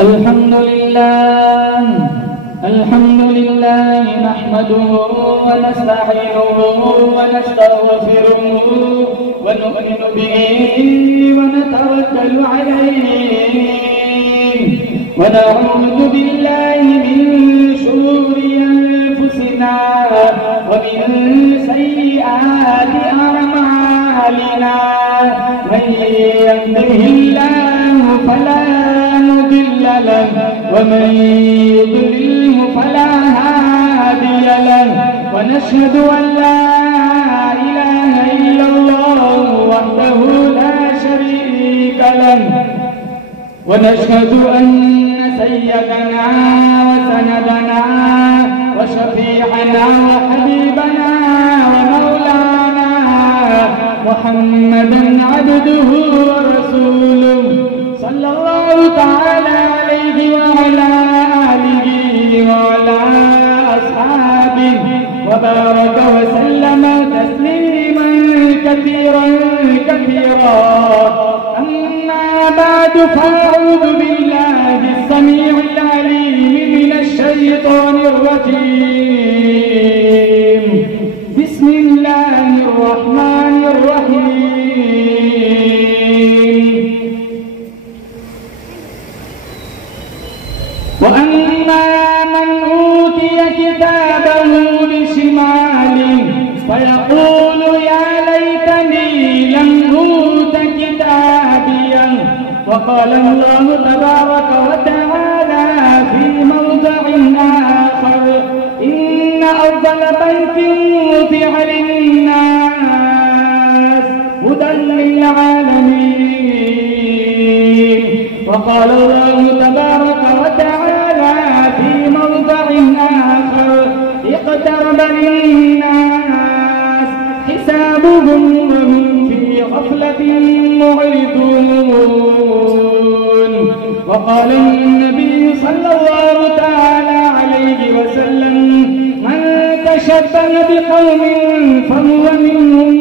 الحمد لله نحمده ونستعينه ونستغفره ونؤمن به ونتوكل عليه ونعوذ بالله من شرور أنفسنا ومن سيئات أعمالنا من يهده الله فلا مضل له ومن يضلله فلا هادي له ونشهد أن لا إله إلا الله وحده لا شريك له ونشهد أن سيدنا وسندنا وشفيعنا وحبيبنا ومولانا محمدا عبده ورسوله صلى الله تعالى عليه وعلى آله وعلى أصحابه وبارك وسلم تسليما كثيرا كثيرا. أما بعد فأعوذ بالله السميع العليم من الشيطان الرجيم. بسم الله الرحمن الرحيم. وأما من أوتي كتابه بشماله فيقول يا ليتني لم أوت كتابيا. وقال الله تبارك وتعالى في موضع آخر إن أفضل بيت وضع للناس هدى للعالمين. وقال الله تبارك وتعالى في موضع آخر اقترب للناس حسابهم وهم في غفلة معرضون. وقال النبي صلى الله تعالى عليه وسلم من تشبه بقوم فهو منهم.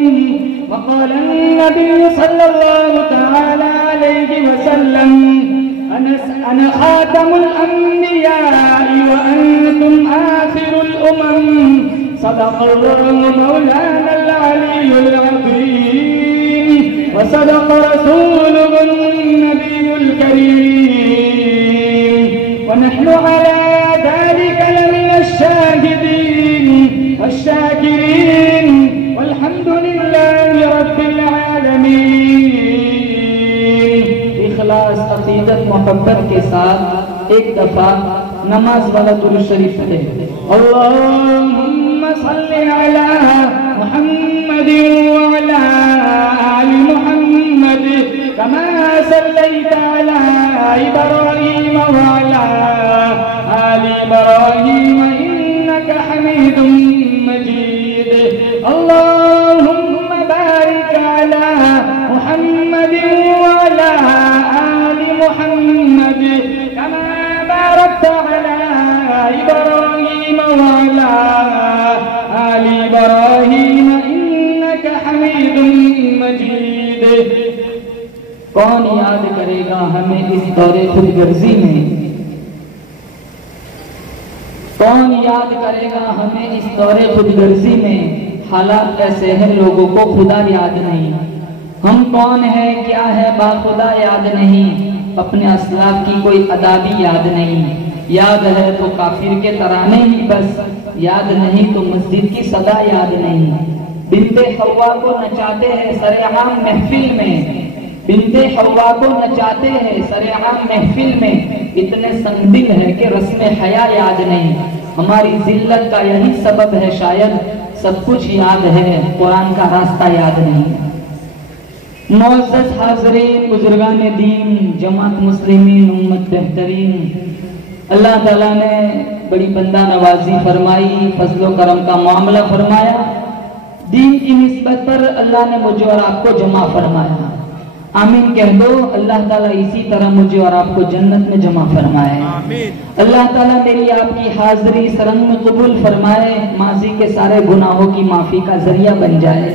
وقال النبي صلى الله تعالى عليه وسلم أنا خاتم الأنبياء وأنتم آخر الأمم. صدق الله مولانا العلي العظيم وصدق رسوله النبي الكريم ونحن على ذلك لمن الشاهدين والشاكرين والحمد لله رب العالمين. اخلاص عقیدت محبت کے ساتھ ایک دفعہ نماز والا درود شریف پڑھیں. اللهم صل على محمد وعلى آل محمد كما صليت على إبراهيم وعلى آل إبراهيم إنك حميد مجيد. اللهم بارك على محمد وعلى آل محمد كما باركت على إبراهيم وعلى آل إبراهيم إنك حميد مجيد. کون یاد کرے گا ہمیں اس دور خود غرضی میں؟ کون یاد کرے گا ہمیں اس دور خود غرضی میں؟ حالات ایسے ہیں لوگوں کو خدا یاد نہیں. ہم کون ہیں کیا ہے با خدا یاد نہیں. اپنے اسلاف کی کوئی ادا بھی یاد نہیں. یاد ہے تو کافر کے ترانے ہی بس، یاد نہیں تو مسجد کی صدا یاد نہیں. بنت حوا کو نچاتے ہیں سرعام محفل میں، بنت حوا کو نچاتے ہیں سرعام محفل میں. اتنے سنگ دل ہے کہ رسم حیا یاد نہیں. ہماری ذلت کا یہی سبب ہے شاید، سب کچھ یاد ہے قرآن کا راستہ یاد نہیں. معزز حاضرین، بزرگان دین، جماعت مسلمین، امت بہترین، اللہ تعالیٰ نے بڑی بندہ نوازی فرمائی، فضل و کرم کا معاملہ فرمایا. دین کی نسبت پر اللہ نے مجھے اور آپ کو جمع فرمایا. آمین کہہ دو. اللہ تعالیٰ اسی طرح مجھے اور آپ کو جنت میں جمع فرمائے. اللہ تعالیٰ میری آپ کی حاضری سرنگ میں قبول فرمائے، ماضی کے سارے گناہوں کی معافی کا ذریعہ بن جائے.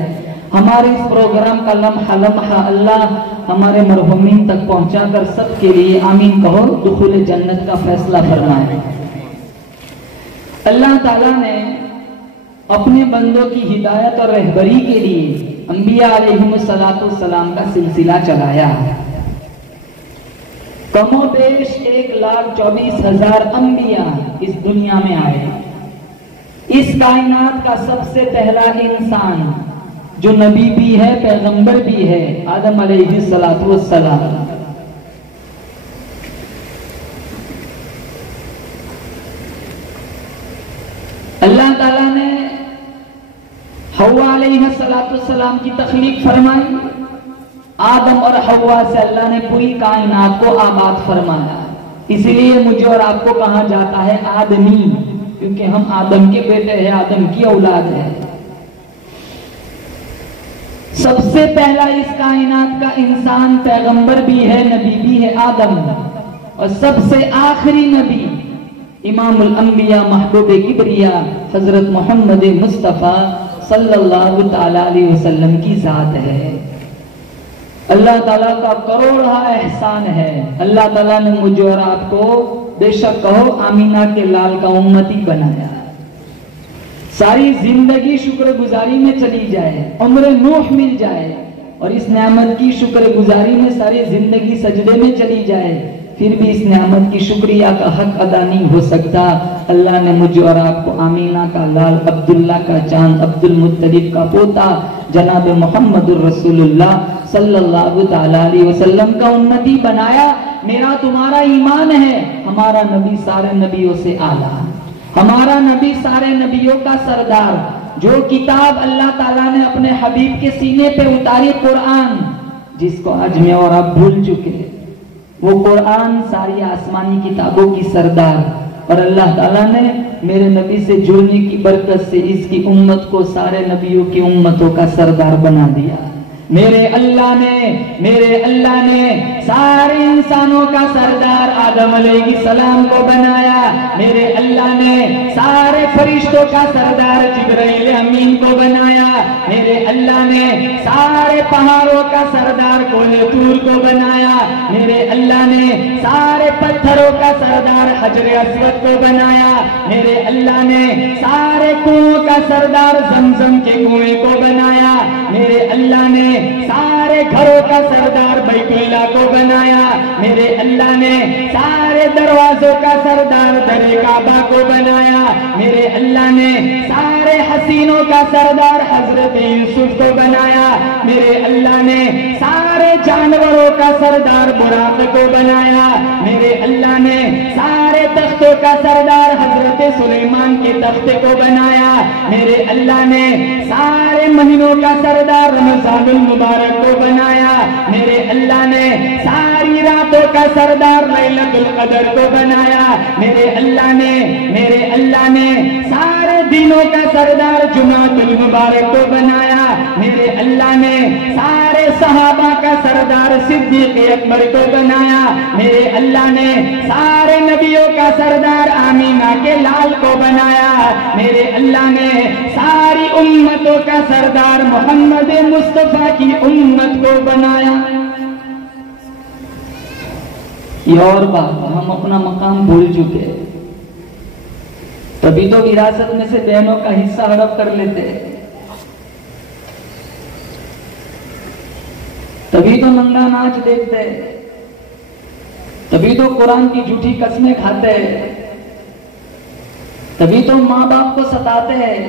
ہمارے اس پروگرام کا لمحہ لمحہ اللہ ہمارے مرحومین تک پہنچا کر سب کے لیے آمین کہو، دخول جنت کا فیصلہ فرمائے۔ اللہ تعالیٰ نے اپنے بندوں کی ہدایت اور رہبری کے لیے انبیاء علیہم السلام کا سلسلہ چلایا۔ کم و بیش 1,24,000 انبیاء اس دنیا میں آئے۔ اس کائنات کا سب سے پہلا انسان جو نبی بھی ہے، پیغمبر بھی ہے، آدم علیہ السلام۔ اللہ تعالیٰ نے حوا علیہ السلام کی تخلیق فرمائی۔ آدم اور حوا سے اللہ نے پوری کائنات کو آباد فرمایا۔ اسی لیے مجھے اور آپ کو کہا جاتا ہے آدمی، کیونکہ ہم آدم کے بیٹے ہیں، آدم کی اولاد ہے۔ سب سے پہلا اس کائنات کا انسان پیغمبر بھی ہے، نبی بھی ہے، آدم۔ اور سب سے آخری نبی امام الانبیاء محبوب کبریا حضرت محمد مصطفیٰ صلی اللہ تعالی علیہ وسلم کی ذات ہے۔ اللہ تعالیٰ کا کروڑا احسان ہے، اللہ تعالیٰ نے مجھے اور آپ کو بے شک کہو آمینہ کے لال کا امتی بنایا۔ ساری زندگی شکر گزاری میں چلی جائے، عمر نوح مل جائے، اور اس نعمت کی شکر گزاری میں ساری زندگی سجدے میں چلی جائے، پھر بھی اس نعمت کی شکریہ کا حق ادا نہیں ہو سکتا۔ اللہ نے مجھے اور آپ کو آمینہ کا لال، عبداللہ کا چاند، عبد المطلب کا پوتا جناب محمد الرسول اللہ صلی اللہ تعالی علیہ وسلم کا امتی بنایا۔ میرا تمہارا ایمان ہے ہمارا نبی سارے نبیوں سے اعلیٰ، ہمارا نبی سارے نبیوں کا سردار، جو کتاب اللہ تعالیٰ نے اپنے حبیب کے سینے پہ اتاری، قرآن، جس کو آج میں اور آپ بھول چکے، وہ قرآن ساری آسمانی کتابوں کی سردار، اور اللہ تعالیٰ نے میرے نبی سے جڑنے کی برکت سے اس کی امت کو سارے نبیوں کی امتوں کا سردار بنا دیا۔ میرے اللہ نے سارے انسانوں کا سردار آدم علیہ السلام کو بنایا۔ میرے اللہ نے سارے فرشتوں کا سردار جبرائیل امین کو بنایا۔ میرے اللہ نے سارے پہاڑوں کا سردار کوہ طور کو بنایا۔ میرے اللہ نے سارے پتھروں کا سردار حجر اسود کو بنایا۔ میرے اللہ نے سارے کنویں کا سردار زمزم کے کنویں کو بنایا۔ میرے اللہ نے سارے گھروں کا سردار بیت اللہ کو بنایا۔ میرے اللہ نے سارے دروازوں کا سردار در کعبہ کو بنایا۔ میرے اللہ نے سارے حسینوں کا سردار حضرت یوسف کو بنایا۔ میرے اللہ نے سارے جانوروں کا سردار براق کو بنایا۔ میرے اللہ نے سارے تختوں کا سردار حضرت سلیمان کے تخت کو بنایا۔ میرے اللہ نے سارے مہینوں کا سردار رمضان المبارک کو بنایا۔ میرے اللہ نے ساری راتوں کا سردار لیلۃ القدر کو بنایا۔ میرے اللہ نے سارے دنوں کا سردار جمعۃ المبارک کو بنایا۔ میرے اللہ نے سارے صحابہ کا سردار صدیق اکبر کو بنایا۔ میرے اللہ نے سارے نبیوں کا سردار آمینہ کے لال کو بنایا۔ میرے اللہ نے ساری امتوں کا سردار محمد مصطفیٰ کی امت کو بنایا۔ یہ اور بات، ہم اپنا مقام بھول چکے، تبھی تو وراثت میں سے بہنوں کا حصہ ہڑپ کر لیتے، تبھی تو ننگا ناچ دیکھتے، تبھی تو قرآن کی جھوٹی قسمیں کھاتے، تبھی تو ماں باپ کو ستاتے ہیں۔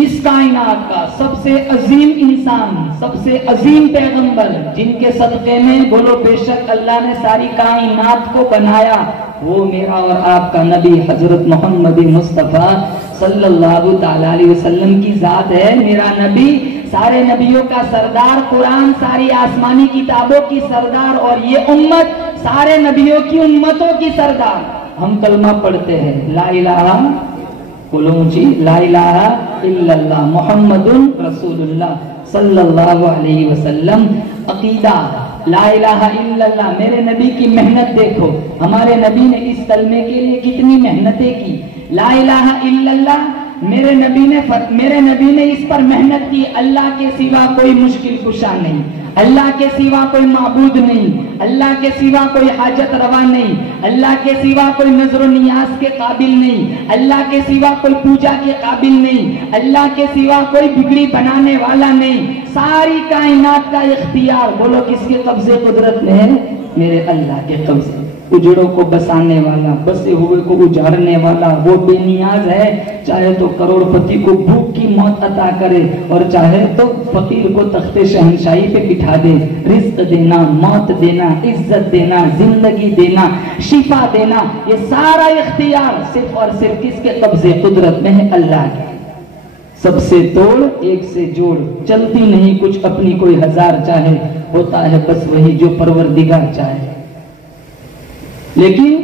اس کائنات کا سب سے عظیم انسان، سب سے عظیم پیغمبر، جن کے صدقے میں بولو بے شک اللہ نے ساری کائنات کو بنایا، وہ میرا اور آپ کا نبی حضرت محمد مصطفیٰ صلی اللہ تعالی علیہ وسلم کی ذات ہے۔ میرا نبی سارے نبیوں کا سردار، قرآن ساری آسمانی کتابوں کی سردار، اور یہ امت سارے نبیوں کی امتوں کی سردار۔ ہم کلمہ پڑھتے ہیں لا الہ بولو اونچی، لا الہ الا اللہ محمد رسول اللہ صلی اللہ علیہ وسلم۔ عقیدہ لا الہ الا اللہ، میرے نبی کی محنت دیکھو، ہمارے نبی نے اس کلمے کے لیے کتنی محنتیں کی۔ لا الہ الا اللہ میرے نبی نے اس پر محنت کی، اللہ کے سوا کوئی مشکل کشا نہیں، اللہ کے سوا کوئی معبود نہیں، اللہ کے سوا کوئی حاجت روا نہیں، اللہ کے سوا کوئی نظر و نیاز کے قابل نہیں، اللہ کے سوا کوئی پوجا کے قابل نہیں، اللہ کے سوا کوئی بگڑی بنانے والا نہیں، ساری کائنات کا اختیار بولو کس کے قبضے قدرت میں ہے؟ میرے اللہ کے قبضے۔ اجڑوں کو بسانے والا، بسے ہوئے کو اجاڑنے والا، وہ بے نیاز ہے، چاہے تو کروڑ پتی کو بھوک کی موت عطا کرے اور چاہے تو فقیر کو تخت شہنشاہی پہ بٹھا دے۔ رزق دینا، موت دینا، عزت دینا، زندگی دینا، شفا دینا، یہ سارا اختیار صرف اور صرف کس کے قبضے قدرت میں ہے؟ اللہ کے۔ سب سے توڑ ایک سے جوڑ، چلتی نہیں کچھ اپنی کوئی ہزار چاہے، ہوتا ہے بس وہی جو پروردگار چاہے۔ لیکن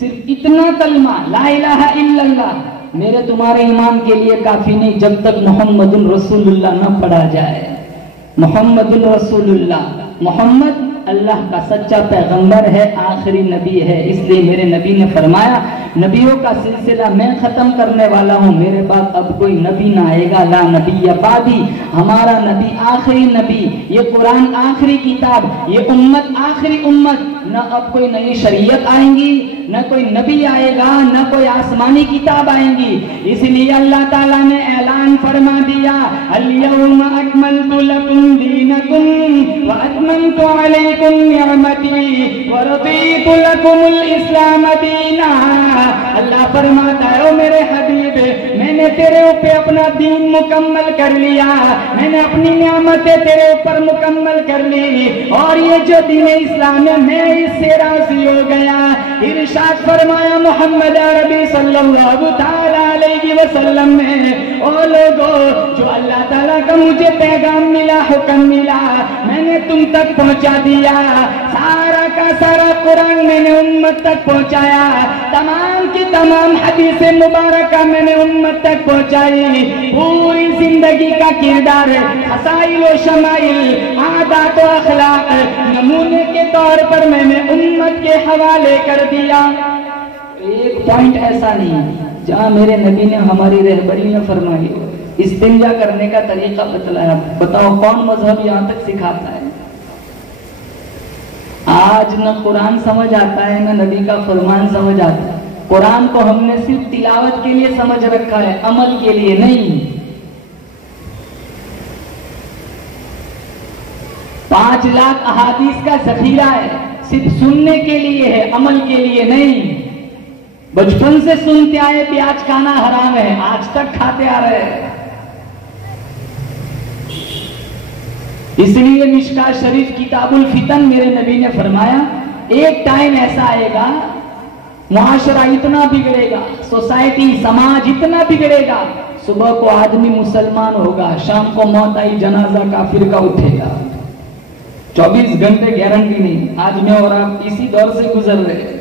صرف اتنا کلمہ لا الہ الا اللہ میرے تمہارے ایمان کے لیے کافی نہیں جب تک محمد رسول اللہ نہ پڑھا جائے۔ محمد رسول اللہ، محمد اللہ کا سچا پیغمبر ہے، آخری نبی ہے، اس لیے میرے نبی نے فرمایا نبیوں کا سلسلہ میں ختم کرنے والا ہوں، میرے بعد اب کوئی نبی نہ آئے گا، لا نبی بعدی، ہمارا نبی آخری نبی، یہ قرآن آخری کتاب، یہ امت آخری امت، نہ اب کوئی نئی شریعت آئیں گی، نہ کوئی نبی آئے گا، نہ کوئی آسمانی کتاب آئیں گی۔ اس لیے اللہ تعالیٰ نے اعلان فرما دیا الیوم اکملت لکم دینکم واتممت علیکم نعمتی ورضیت لکم الاسلام دینا۔ اللہ فرماتا ہے او میرے حبیب، میں نے تیرے اوپر اپنا دین مکمل کر لیا، میں نے اپنی نعمتیں تیرے اوپر مکمل کر لی، اور یہ جو دین اسلام ہے میں اس سے راضی ہو گیا۔ ارشاد فرمایا محمد عربی صلی اللہ تعالی علیہ وسلم نے، او لوگو جو اللہ تعالیٰ کا مجھے پیغام ملا، حکم ملا، میں نے تم تک پہنچا دیا، سارا کا سارا قرآن میں نے امت تک پہنچایا، تمام کی تمام حدیث مبارکہ میں نے امت تک پہنچائی، پوری زندگی کا کردار، مسائل و شمائل، عادات و اخلاق نمونے کے طور پر میں نے امت کے حوالے کر دیا۔ ایک پوائنٹ ایسا نہیں جہاں میرے نبی نے ہماری رہبری میں فرمائی استنجا کرنے کا طریقہ بتلایا۔ بتاؤ کون مذہب یہاں تک سکھاتا ہے؟ آج نہ قرآن سمجھ آتا ہے نہ نبی کا فرمان سمجھ آتا ہے۔ قرآن کو ہم نے صرف تلاوت کے لیے سمجھ رکھا ہے، عمل کے لیے نہیں۔ 5 لاکھ احادیث کا ذخیرہ ہے، صرف سننے کے لیے ہے، عمل کے لیے نہیں۔ بچپن سے سنتے آئے پیاز کھانا حرام ہے، آج تک کھاتے آ رہے ہیں۔ اس لیے مشکاۃ شریف کتاب الفتن میرے نبی نے فرمایا ایک ٹائم ایسا آئے گا، معاشرہ اتنا بگڑے گا، سوسائٹی سماج اتنا بگڑے گا، صبح کو آدمی مسلمان ہوگا، شام کو موت آئی جنازہ کافر کا اٹھے گا۔ 24 گھنٹے گارنٹی نہیں، آج میں اور آپ اسی دور سے گزر رہے ہیں۔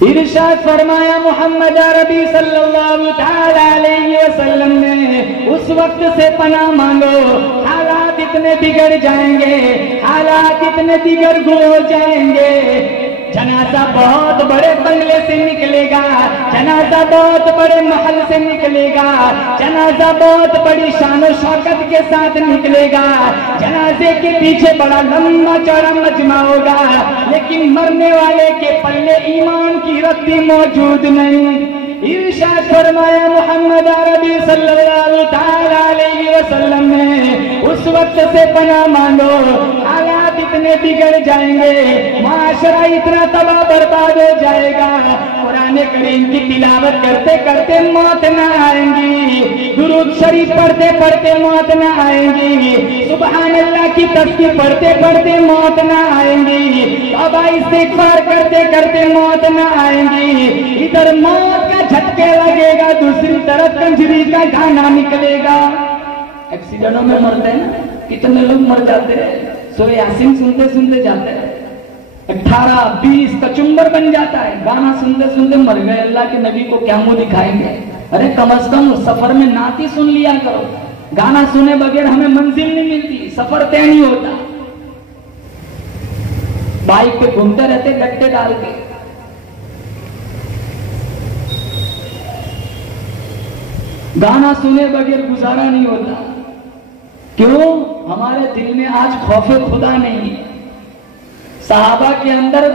ارشاد فرمایا محمد عربی صلی اللہ تعالی علیہ وسلم نے، اس وقت سے پناہ مانگو، حالات اتنے بگڑ جائیں گے، حالات اتنے بگڑ ہو جائیں گے، جنازہ بہت بڑے بنگلے سے نکلے گا، جنازہ بہت بڑے محل سے نکلے گا، جنازہ بہت بڑی شان و شوکت کے ساتھ نکلے گا، جنازے کے پیچھے بڑا لمبا چوڑا مجمع ہوگا، لیکن مرنے والے کے پلے ایمان کی رتی موجود نہیں۔ ارشاد فرمایا محمد عربی صلی اللہ تعالی علیہ وسلم نے، اس وقت سے پناہ مانگو، حالات اتنے بگڑ جائیں گے، معاشرہ اتنا تباہ برباد ہو جائے گا، قرآن کریم کی تلاوت کرتے کرتے موت نہ آئیں گی، درود شریف پڑھتے پڑھتے موت نہ آئیں گی، سبحان اللہ کی تسبیح پڑھتے پڑھتے موت نہ آئیں گی، توبہ استغفار کرتے کرتے موت نہ آئیں گی، ادھر موت کا جھٹکے لگے گا، دوسری طرف کنجری کا گانا نکلے گا۔ ایکسیڈنٹوں میں مرتے ہیں، کتنے لوگ مر جاتے ہیں، سورہ یاسین سنتے سنتے جاتے ہیں، 18-20 کچمبر بن جاتا ہے، گانا سنتے سنتے مر گئے، اللہ کے نبی کو کیا منہ دکھائیں گے؟ ارے کم از کم سفر میں نعت ہی سن لیا کرو، گانا سنے بغیر ہمیں منزل نہیں ملتی، سفر طے نہیں ہوتا۔ بائک پہ گھومتے رہتے گٹے ڈال کے، گانا سنے بغیر گزارا نہیں ہوتا. کیوں؟ ہمارے دل میں آج خوف خدا نہیں ہے. صحابہ کے اندر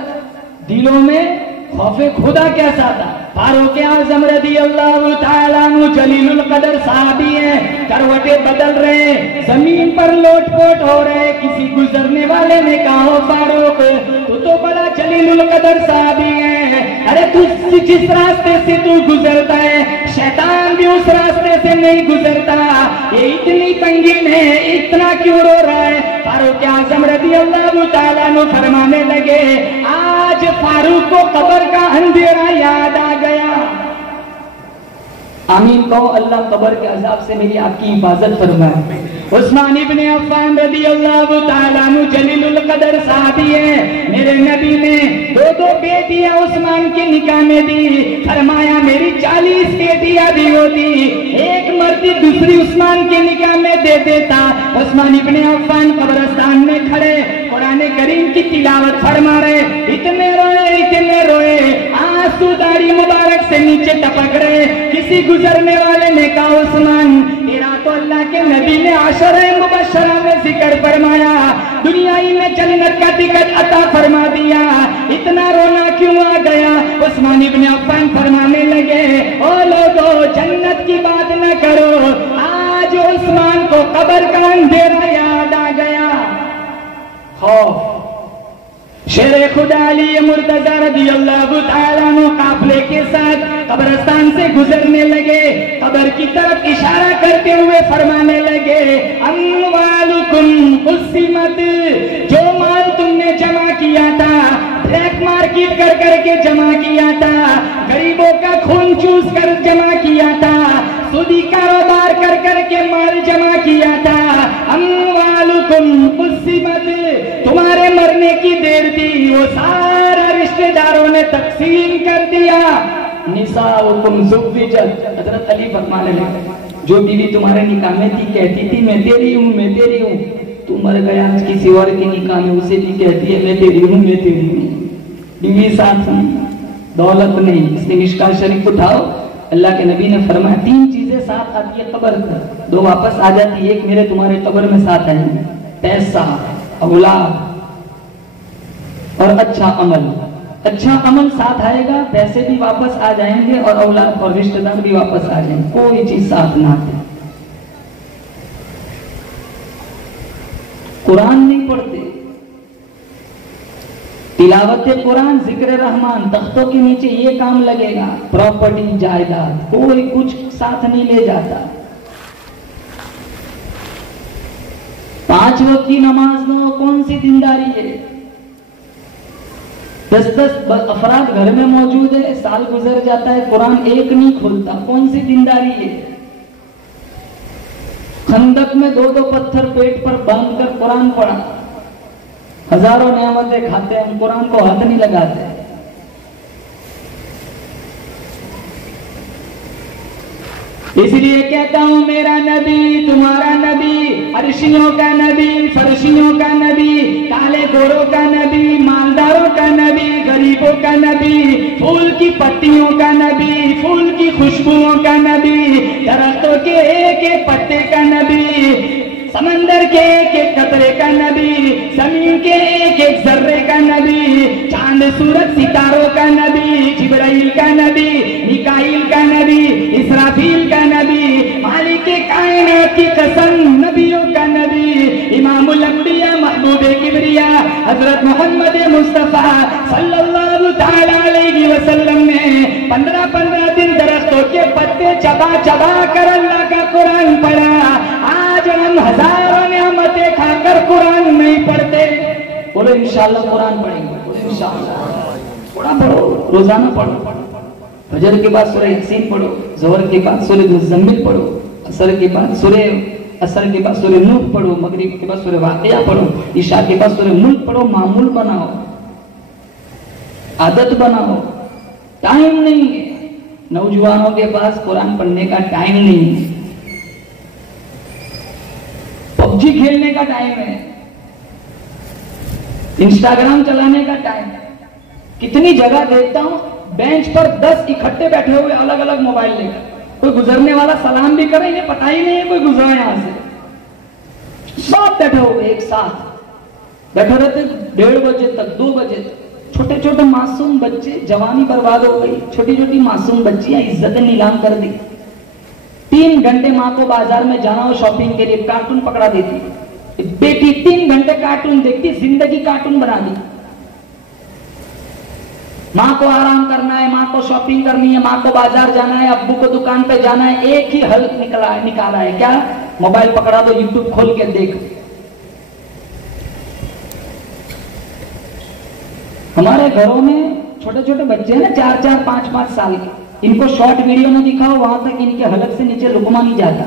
دلوں میں خوف خدا کیسا تھا؟ فاروق اعظم رضی اللہ تعالیٰ عنہ جلیل القدر صحابی ہیں، کروٹیں بدل رہے ہیں، زمین پر لوٹ پوٹ ہو رہے. کسی گزرنے والے نے کہا فاروق تو بڑا جلیل القدر صحابی ہے، ارے تو جس راستے سے تو گزرتا ہے شیطان بھی اس راستے سے نہیں گزرتا، یہ اتنی تنگی میں اتنا کیوں رو رہا ہے؟ فاروق اعظم رضی اللہ تعالیٰ عنہ فرمانے لگے آج فاروق کو قبر کا اندھیرا یاد آ گیا. آمین کہو. اللہ قبر کے عذاب سے میری آپ کی حفاظت فرمائے. عثمان ابن عفان رضی اللہ تعالیٰ عنہ جلیل القدر صحابی ہیں. میرے نبی نے دو بیٹیاں عثمان کے نکاح میں دی. فرمایا میری 40 بیٹیاں بھی ہوتی، ایک مرتی دوسری عثمان کے نکاح میں دے دیتا. عثمان ابن عفان قبرستان میں کھڑے قرآن کریم کی تلاوت فرما رہے، اتنے روئے آنسو داڑھی مبارک سے نیچے ٹپک رہے. کسی گزرنے والے نے کہا عثمان تیرا تو اللہ کے نبی نے عشرہ مبشرہ میں ذکر فرمایا، دنیائی میں جنت کا ٹکٹ عطا فرما دیا، اتنا رونا کیوں آ گیا؟ عثمان ابن عفان فرمانے لگے او لوگو جنت کی بات نہ کرو، آج عثمان کو قبر کا اندھیرا یاد آ گیا. خوف. شیر خدا علی مرتضی رضی اللہ تعالیٰ عنہ قافلے کے ساتھ قبرستان سے گزرنے لگے. قبر کی طرف اشارہ کرتے ہوئے فرمانے لگے اموالکم قسمت، جو مال تم نے جمع کیا تھا، بلیک مارکیٹ کر کے جمع کیا تھا، غریبوں کا خون چوس کر جمع کیا تھا، سودی کاروبار کر کے مال جمع کیا تھا، اموالکم قسمت، تمہارے مرنے کی دیر تھی وہ سارا رشتہ داروں نے تقسیم کر دیا. نساؤکم زوجت، حضرت علی فرمانے لگے جو بیوی تمہارے نکاح میں تھی کہتی تھی میں تیری ہوں، تو مر گیا آج کسی اور کے نکاح میں اسے بھی کہتی ہے میں تیری ہوں. بیوی ساتھ نہیں، دولت نہیں. اس نے مشکات شریف اٹھاؤ، اللہ کے نبی نے فرمایا 3 چیزیں ساتھ آتی ہے قبر پر، 2 واپس آ جاتی، ایک میرے تمہارے قبر میں ساتھ آئیں گے، پیسہ، اولاد اور اچھا عمل. اچھا عمل ساتھ آئے گا، پیسے بھی واپس آ جائیں گے اور اولاد اور رشتہ دار بھی واپس آ جائیں گے. کوئی چیز ساتھ نہ آتے. قرآن نہیں پڑھتے، تلاوت قرآن، ذکر رحمان، تختوں کے نیچے یہ کام لگے گا، پراپرٹی جائیداد، کوئی کچھ ساتھ نہیں لے جاتا. 5 وقت کی نماز نہ ہو، کون سی دینداری ہے؟ 10 افراد گھر میں موجود ہے، سال گزر جاتا ہے قرآن ایک نہیں کھولتا، کون سی دینداری ہے؟ خندق میں 2 پتھر پیٹ پر باندھ کر قرآن پڑھا، ہزاروں نعمتیں کھاتے ہیں، ہم قرآن کو ہاتھ نہیں لگاتے. اس لیے کہتا ہوں میرا نبی تمہارا نبی، عرشیوں کا نبی، فرشیوں کا نبی، کالے گوروں کا نبی، مالداروں کا نبی، غریبوں کا نبی، پھول کی پتیوں کا نبی، پھول کی خوشبوؤں کا نبی، درختوں کے ایک ایک پتے کا نبی، سمندر کے ایک ایک قطرے کا نبی، زمین کے ایک ایک ذرے کا نبی، چاند سورج ستاروں کا نبی، جبرائیل کا نبی، میکائیل کا نبی، اسرافیل کا نبی، مالک کائنات کی قسم نبیوں کا نبی، امام الانبیاء محبوب کبریاء حضرت محمد مصطفیٰ صلی اللہ تعالی علیہ وسلم نے 15 دن درختوں کے پتے چبا کر اللہ کا قرآن پڑھا. آج ہم ہزاروں نعمتیں کھا کر قرآن نہیں پڑھتے. بولو انشاءاللہ قرآن پڑھیں گے، انشاءاللہ قرآن پڑھو، روزانہ پڑھو. فجر کے بعد سورہ یاسین پڑھو، ظہر کے بعد سورہ مزمل پڑھو، عصر کے بعد سورہ نوح پڑھو، مغرب کے بعد سورہ واقعہ پڑھو، عشاء کے بعد سورہ ملک پڑھو. معمول بناؤ، عادت بناؤ. ٹائم نہیں ہے نوجوانوں کے پاس قرآن پڑھنے کا، ٹائم نہیں ہے. پب جی کھیلنے کا ٹائم ہے، انسٹاگرام چلانے کا ٹائم ہے. کتنی جگہ دیکھتا ہوں بینچ پر 10 اکٹھے بیٹھے ہوئے الگ الگ موبائل لے کر. کوئی گزرنے والا سلام بھی کرے، انہیں پتہ ہی نہیں ہے کوئی گزرا یہاں سے، سب بیٹھے ہوئے ایک ساتھ بیٹھے رہتے 1:30 بجے تک، 2 بجے تک. چھوٹے چھوٹے معصوم بچے، جوانی برباد ہو گئی، چھوٹی چھوٹی معصوم بچیاں عزت نیلام کر دی. 3 گھنٹے ماں کو بازار میں جانا ہو شاپنگ کے لیے، کارٹون پکڑا دیتی، بیٹی 3 گھنٹے کارٹون دیکھتی، زندگی کارٹون بنا دی. ماں کو آرام کرنا ہے، ماں کو شاپنگ کرنی ہے، ماں کو بازار جانا ہے، ابو کو دکان پہ جانا ہے، ایک ہی حل نکالا ہے، کیا؟ موبائل پکڑا دو، یوٹیوب کھول کے دیکھ. ہمارے گھروں میں چھوٹے چھوٹے بچے ہیں نا، 4 5 سال کے، ان کو شارٹ ویڈیو میں دکھاؤ، وہاں تک ان کے حلق سے نیچے لقمہ نہیں جاتا.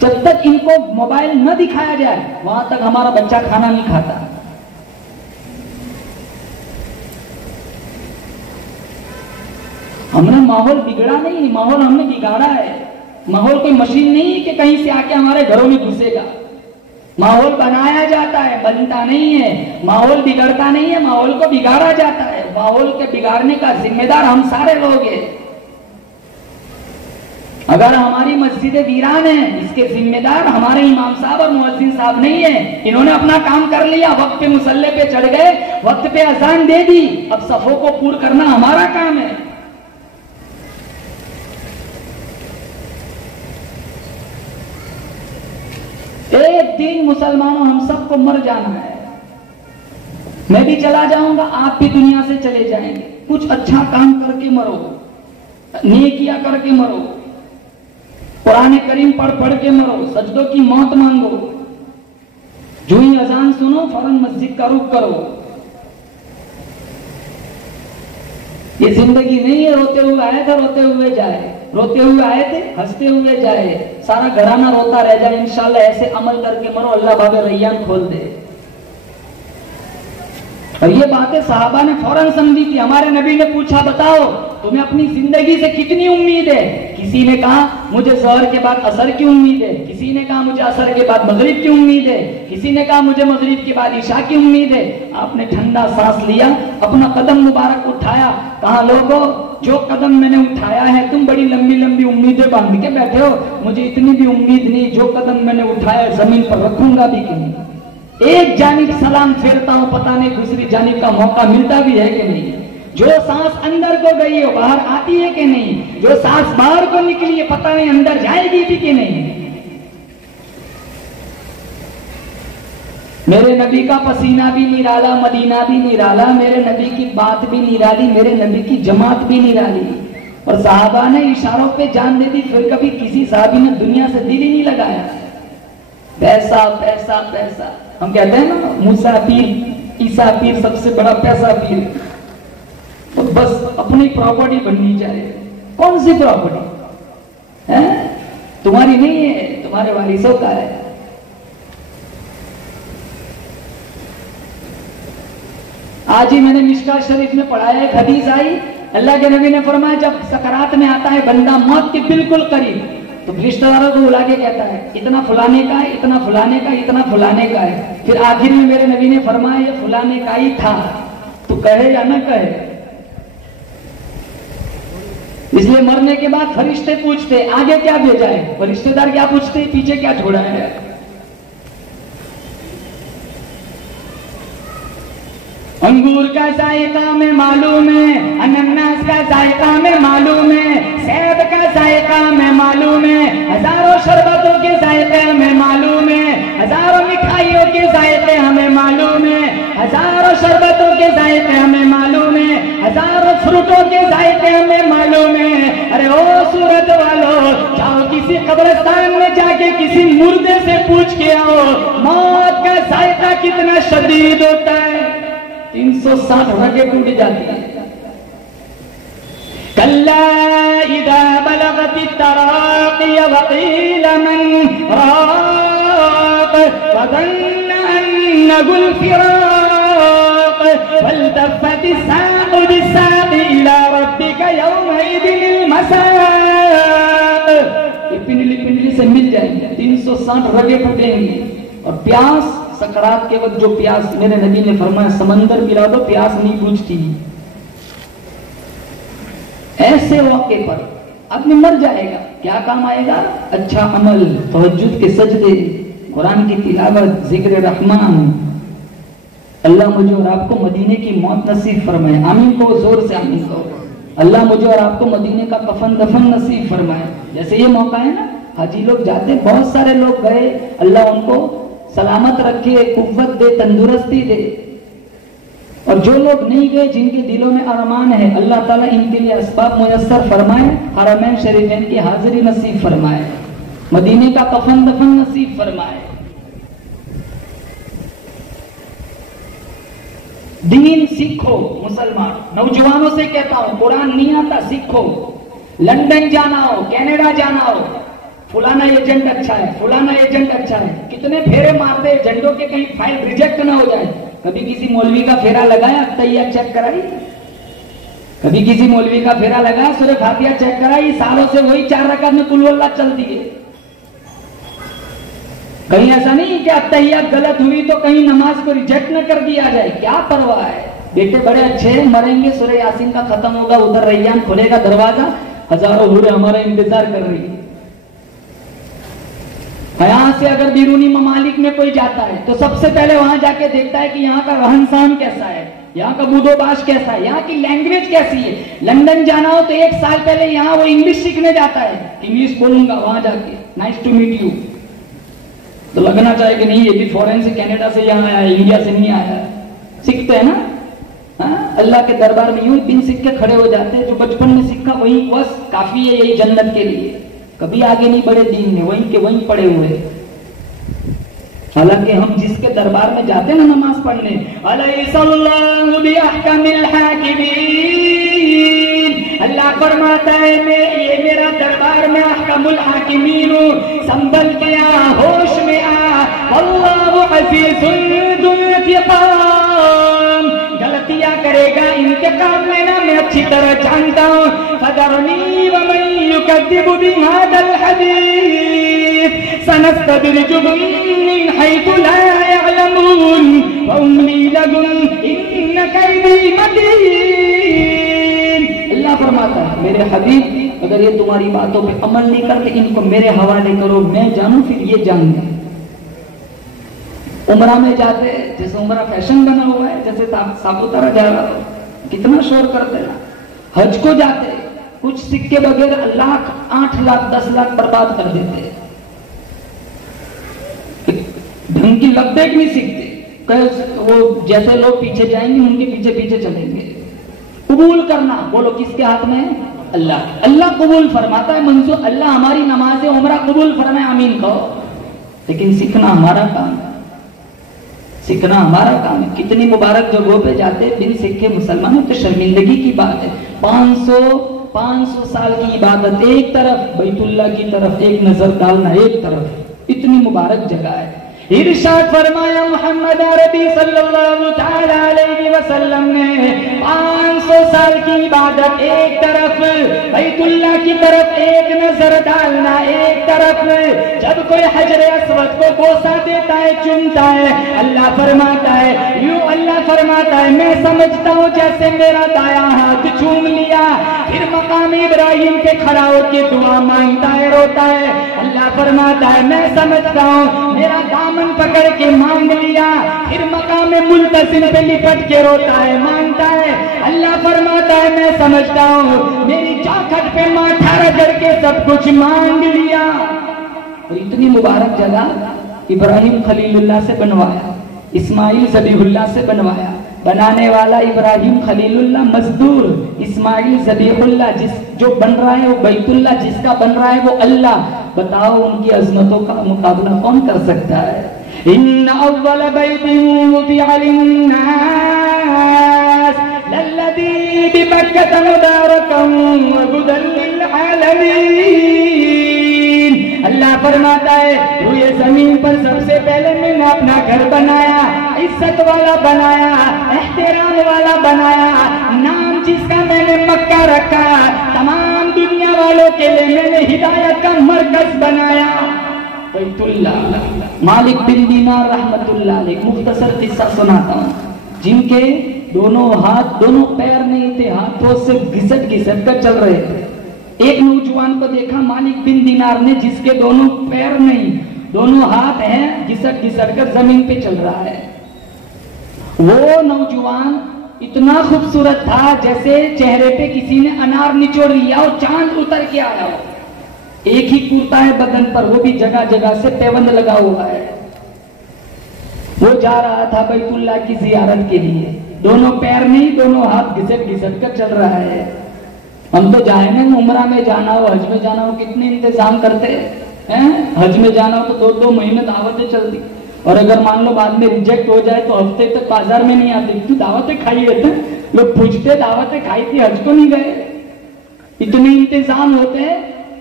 جب تک ان کو موبائل نہ دکھایا جائے وہاں تک ہمارا بچہ کھانا نہیں کھاتا. ہم نے ماحول بگڑا نہیں، ماحول ہم نے بگاڑا ہے. ماحول کوئی مشین نہیں ہے کہ کہیں سے آ کے ہمارے گھروں میں گھسے گا. ماحول بنایا جاتا ہے، بنتا نہیں ہے. ماحول بگڑتا نہیں ہے، ماحول کو بگاڑا جاتا ہے. ماحول کے بگاڑنے کا ذمہ دار ہم سارے لوگ ہیں. اگر ہماری مسجدیں ویران ہیں، اس کے ذمہ دار ہمارے امام صاحب اور مؤذن صاحب نہیں ہیں. انہوں نے اپنا کام کر لیا، وقت پہ مصلی پہ چڑھ گئے، وقت پہ اذان دے دی، اب صفوں کو پور کرنا ہمارا کام ہے. ایک دن مسلمانوں ہم سب کو مر جانا ہے. میں بھی چلا جاؤں گا، آپ بھی دنیا سے چلے جائیں گے. کچھ اچھا کام کر کے مرو، نیکیاں کر کے مرو، قرآن کریم پڑھ کے مرو، سجدوں کی موت مانگو. جو ہی اذان سنو فوراً مسجد کا رخ کرو. یہ زندگی نہیں ہے روتے ہوئے آئے تھے روتے ہوئے جائے، روتے ہوئے آئے تھے ہنستے ہوئے جائے، سارا گھرانہ روتا رہ جائے. انشاءاللہ ایسے عمل کر کے مرو، اللہ باب ریان کھول دے. اور یہ باتیں صحابہ نے فوراً سمجھی تھی. ہمارے نبی نے پوچھا بتاؤ تمہیں اپنی زندگی سے کتنی امید ہے؟ کسی نے کہا مجھے ظہر کے بعد عصر کی امید ہے، کسی نے کہا مجھے عصر کے بعد مغرب کی امید ہے، کسی نے کہا مجھے مغرب کے بعد عشاء کی امید ہے. آپ نے ٹھنڈا سانس لیا، اپنا قدم مبارک اٹھایا، کہا لوگو جو قدم میں نے اٹھایا ہے تم بڑی لمبی لمبی امیدیں باندھ کے بیٹھے ہو، مجھے اتنی بھی امید نہیں، جو قدم میں نے اٹھایا زمین پر رکھوں گا بھی کہ نہیں. ایک جانب سلام پھیرتا ہوں، پتہ نہیں دوسری جانب کا موقع ملتا بھی ہے کہ نہیں. جو سانس اندر کو گئی ہو باہر آتی ہے کہ نہیں، جو سانس باہر کو نکلی ہے پتہ نہیں اندر جائے گی بھی کہ نہیں. میرے نبی کا پسینہ بھی نرالا، مدینہ بھی نرالا، میرے نبی کی بات بھی نرالی، میرے نبی کی جماعت بھی نرالی. اور صحابہ نے اشاروں پہ جان دے دی، پھر کبھی کسی صحابی نے دنیا سے دل ہی نہیں لگایا. پیسہ پیسہ پیسہ، ہم کہتے ہیں نا موسیٰ پیر عیسیٰ پیر سب سے بڑا پیسہ پیر. تو بس اپنی پراپرٹی بننی چاہیے. کون سی پراپرٹی ہے؟ تمہاری نہیں ہے، تمہارے وارثوں کا ہے. آج ہی میں نے مشکات شریف میں پڑھایا، ایک حدیث آئی، اللہ کے نبی نے فرمایا جب سکرات میں آتا ہے بندہ موت کے بالکل قریب، تو رشتہ داروں کو بلا کے کہتا ہے اتنا فلانے کا ہے، اتنا فلانے کا، اتنا فلانے کا ہے. پھر آخر میں میرے نبی نے فرمایا یہ فلانے کا ہی تھا، تو کہے یا نہ کہے. اس لیے مرنے کے بعد فرشتے پوچھتے آگے کیا بھیجا ہے، اور رشتہ دار کیا پوچھتے پیچھے کیا چھوڑا ہے. انگور کا ذائقہ میں معلوم ہے، انناس کا ذائقہ میں معلوم ہے، سیب کا ذائقہ میں معلوم ہے، ہزاروں شربتوں کے ذائقے ہمیں معلوم ہے، ہزاروں مٹھائیوں کے ذائقے ہمیں معلوم ہے، ہزاروں شربتوں کے ذائقے ہمیں معلوم ہے، ہزاروں فروٹوں کے ذائقے ہمیں معلوم ہے. ارے او صورت والو، جاؤ کسی قبرستان میں جا کے کسی مردے سے پوچھ کے آؤ موت کا ذائقہ کتنا شدید ہوتا ہے. 360 رگیں ٹوٹ جاتی ہیں. کلا اذا بلغت التراقی وقیل من راق وظن انه الفراق والتفت الساق بالساق الى ربك يومئذ المساق. یہ پنڈلی پنڈلی سے مل جائیں گے، 360 رگیں ٹوٹیں گی. اور پیاس سکرات کے وقت جو پیاس، میرے نبی نے فرمایا سمندر پلا دو پیاس نہیں بجھتی. ایسے موقع پر آدمی مر جائے گا، کیا کام آئے گا؟ اچھا عمل، تہجد کے سجدے، قرآن کی تلاوت، ذکر رحمان۔ اللہ مجھے اور آپ کو مدینے کی موت نصیب فرمائے، آمین کو زور سے آمین کو۔ اللہ مجھے اور آپ کو مدینے کا کفن دفن نصیب فرمائے۔ جیسے یہ موقع ہے نا، حاجی لوگ جاتے، بہت سارے لوگ گئے، اللہ ان کو سلامت رکھے، قوت دے، تندرستی دے۔ اور جو لوگ نہیں گئے، جن کے دلوں میں ارمان ہے، اللہ تعالیٰ ان کے لیے اسباب میسر فرمائے، حرمین شریفین کی حاضری نصیب فرمائے، مدینے کا کفن دفن نصیب فرمائے۔ دین سیکھو مسلمان، نوجوانوں سے کہتا ہوں، قرآن نہیں آتا سیکھو۔ لندن جانا ہو، کینیڈا جانا ہو، فلانا ایجنٹ اچھا ہے، فلانا ایجنٹ اچھا ہے، کتنے پھیرے مارتے ایجنٹوں کے، کہیں فائل ریجیکٹ نہ ہو جائے۔ کبھی کسی مولوی کا پھیرا لگایا، تیار چیک کرائی؟ کبھی کسی مولوی کا پھیرا لگایا، سورہ فاتحہ چیک کرائی؟ سالوں سے وہی 4 رکعت میں قل اللہ چلتی ہے۔ کہیں ایسا نہیں کہ اتحیات غلط ہوئی تو کہیں نماز کو ریجیکٹ نہ کر دیا جائے، کیا پرواہ ہے؟ بیٹے بڑے اچھے ہیں، مریں گے، سورہ یاسین کا ختم ہوگا، ادھر ریان کھلے گا دروازہ، ہزاروں حوریں ہمارا انتظار کر رہی ہے۔ یہاں سے اگر بیرونی ممالک میں کوئی جاتا ہے تو سب سے پہلے وہاں جا کے دیکھتا ہے کہ یہاں کا رہن سہن کیسا ہے، یہاں کا بود و باش کیسا ہے، یہاں کی لینگویج کیسی ہے۔ لندن جانا ہو تو 1 سال پہلے یہاں وہ انگلش سیکھنے جاتا ہے، انگلش بولوں گا وہاں جا کے، نائس ٹو میٹ یو۔ تو لگنا چاہے کہ نہیں، یہ بھی فورن سے، کینیڈا سے یہاں آیا ہے، انڈیا سے نہیں آیا ہے۔ سیکھتے ہیں نا، اللہ کے دربار میں یوں بن سیکھ کے کھڑے ہو جاتے ہیں۔ جو بچپن میں سیکھا وہی بس کافی ہے، یہی جنت کے لیے، کبھی آگے نہیں بڑھے دین میں، وہیں کے وہیں پڑے ہوئے۔ حالانکہ ہم جس کے دربار میں جاتے ہیں نا نماز پڑھنے، الیس اللہ باحکم الحاکمین، اللہ فرماتا ہے میں، یہ میرا دربار میں احکم الحاکمین ہوں، سنبھل کے آ، ہوش میں آ، واللہ عزیز ذو انتقام، غلطیاں کرے گا، انتقام لینا میں اچھی طرح جانتا ہوں۔ فذرنی ومن یکذب بہذا الحدیث سنستدرجهم من حيث لا يعلمون وأملي لهم إن كيدي متين۔ اللہ فرماتا ہے میرے حبیب اگر یہ تمہاری باتوں پہ عمل نہیں کرتے، ان کو میرے حوالے کرو، میں جانوں پھر یہ جان گے۔ عمرہ میں جاتے، جیسے عمرہ فیشن بنا ہوا ہے، جیسے ساپوتارہ جا رہا ہو، کتنا شور کرتے ہیں۔ حج کو جاتے، کچھ سکے بغیر لاکھ، 8 لاکھ، 10 لاکھ برباد کر دیتے، ڈھنگ کی لبیک نہیں سیکھتے، وہ جیسے لوگ پیچھے جائیں گے ان کے پیچھے پیچھے چلیں گے۔ قبول کرنا، بولو کس کے ہاتھ میں؟ اللہ۔ اللہ قبول فرماتا ہے، منظور اللہ ہماری نماز عمرہ قبول فرمائے، آمین کہو۔ لیکن سیکھنا ہمارا کام ہے، سیکھنا ہمارا کام ہے۔ کتنی مبارک جگہوں پہ جاتے بن سیکھے مسلمانوں، تو شرمندگی کی بات ہے۔ 500 سال کی عبادت ایک طرف، بیت اللہ کی طرف ایک نظر ڈالنا ایک طرف، اتنی مبارک جگہ ہے۔ ارشاد فرمایا محمد عربی صلی اللہ تعالی علیہ وسلم نے، 500 سال کی عبادت ایک طرف، بیت اللہ کی طرف ایک نظر ڈالنا ایک طرف۔ جب کوئی حجر اسود کو بوسہ دیتا ہے، چومتا ہے، اللہ فرماتا ہے، یوں اللہ فرماتا ہے میں سمجھتا ہوں جیسے میرا دایاں ہاتھ چوم لیا۔ پھر مقام ابراہیم پہ کھڑا ہو کے دعا مانگتا ہے، روتا ہے، اللہ فرماتا ہے میں سمجھتا ہوں میرا دامن پکڑ کے مانگ لیا۔ پھر مقام ملتزم پہ لپٹ کے روتا ہے، مانگتا ہے، اللہ فرماتا ہے میں سمجھتا ہوں میری چاکھٹ پہ ماتھا رگڑ کے سب کچھ مانگ لیا۔ اور اتنی مبارک جگہ ابراہیم خلیل اللہ سے بنوایا، اسماعیل ذبیح اللہ سے بنوایا، بنانے والا ابراہیم خلیل اللہ، مزدور اسماعیل ذبیح اللہ، جو بن رہا ہے وہ بیت اللہ، جس کا بن رہا ہے وہ اللہ۔ بتاؤ ان کی عظمتوں کا مقابلہ کون کر سکتا ہے؟ ان اول بیت وضع للناس للذی ببکۃ مبارکا وہدی للعالمین۔ اللہ فرماتا ہے روئے زمین پر سب سے پہلے میں نے اپنا گھر بنایا، عزت والا بنایا، احترام والا بنایا، نام جس کا میں نے مکہ رکھا، تمام دنیا والوں کے لیے میں نے ہدایت کا مرکز بنایا، بیت اللہ۔ مالک بن دینار رحمت اللہ علیہ، مختصر قصہ سناتا ہوں، جن کے دونوں ہاتھ دونوں پیر نہیں تھے، ہاتھوں سے گھسٹ گھسٹ کر چل رہے تھے، ایک نوجوان کو دیکھا مالک بن دینار نے، جس کے دونوں پیر نہیں، دونوں ہاتھ ہیں، گھسٹ گھسٹ کر زمین پہ چل رہا ہے۔ وہ نوجوان اتنا خوبصورت تھا جیسے چہرے پہ کسی نے انار نچوڑ لیا اور چاند اتر کے آیا ہو۔ ایک ہی کرتا ہے بدن پر، وہ بھی جگہ جگہ سے پیوند لگا ہوا ہے۔ وہ جا رہا تھا بیت اللہ کی زیارت کے لیے، دونوں پیر نہیں، دونوں ہاتھ گھسٹ گھسٹ کر چل رہا ہے۔ ہم تو جائیں نا، عمرہ میں جانا ہو، حج میں جانا ہو، کتنے انتظام کرتے ہیں۔ حج میں جانا ہو تو 2 مہینے دعوتیں چلتی، اور اگر مان لو بعد میں ریجیکٹ ہو جائے تو ہفتے تک بازار میں نہیں آتے، تو دعوتیں کھائی رہتے ہیں۔ لوگ پوچھتے دعوتیں کھائی تھی، حج کو نہیں گئے۔ اتنے انتظام ہوتے ہیں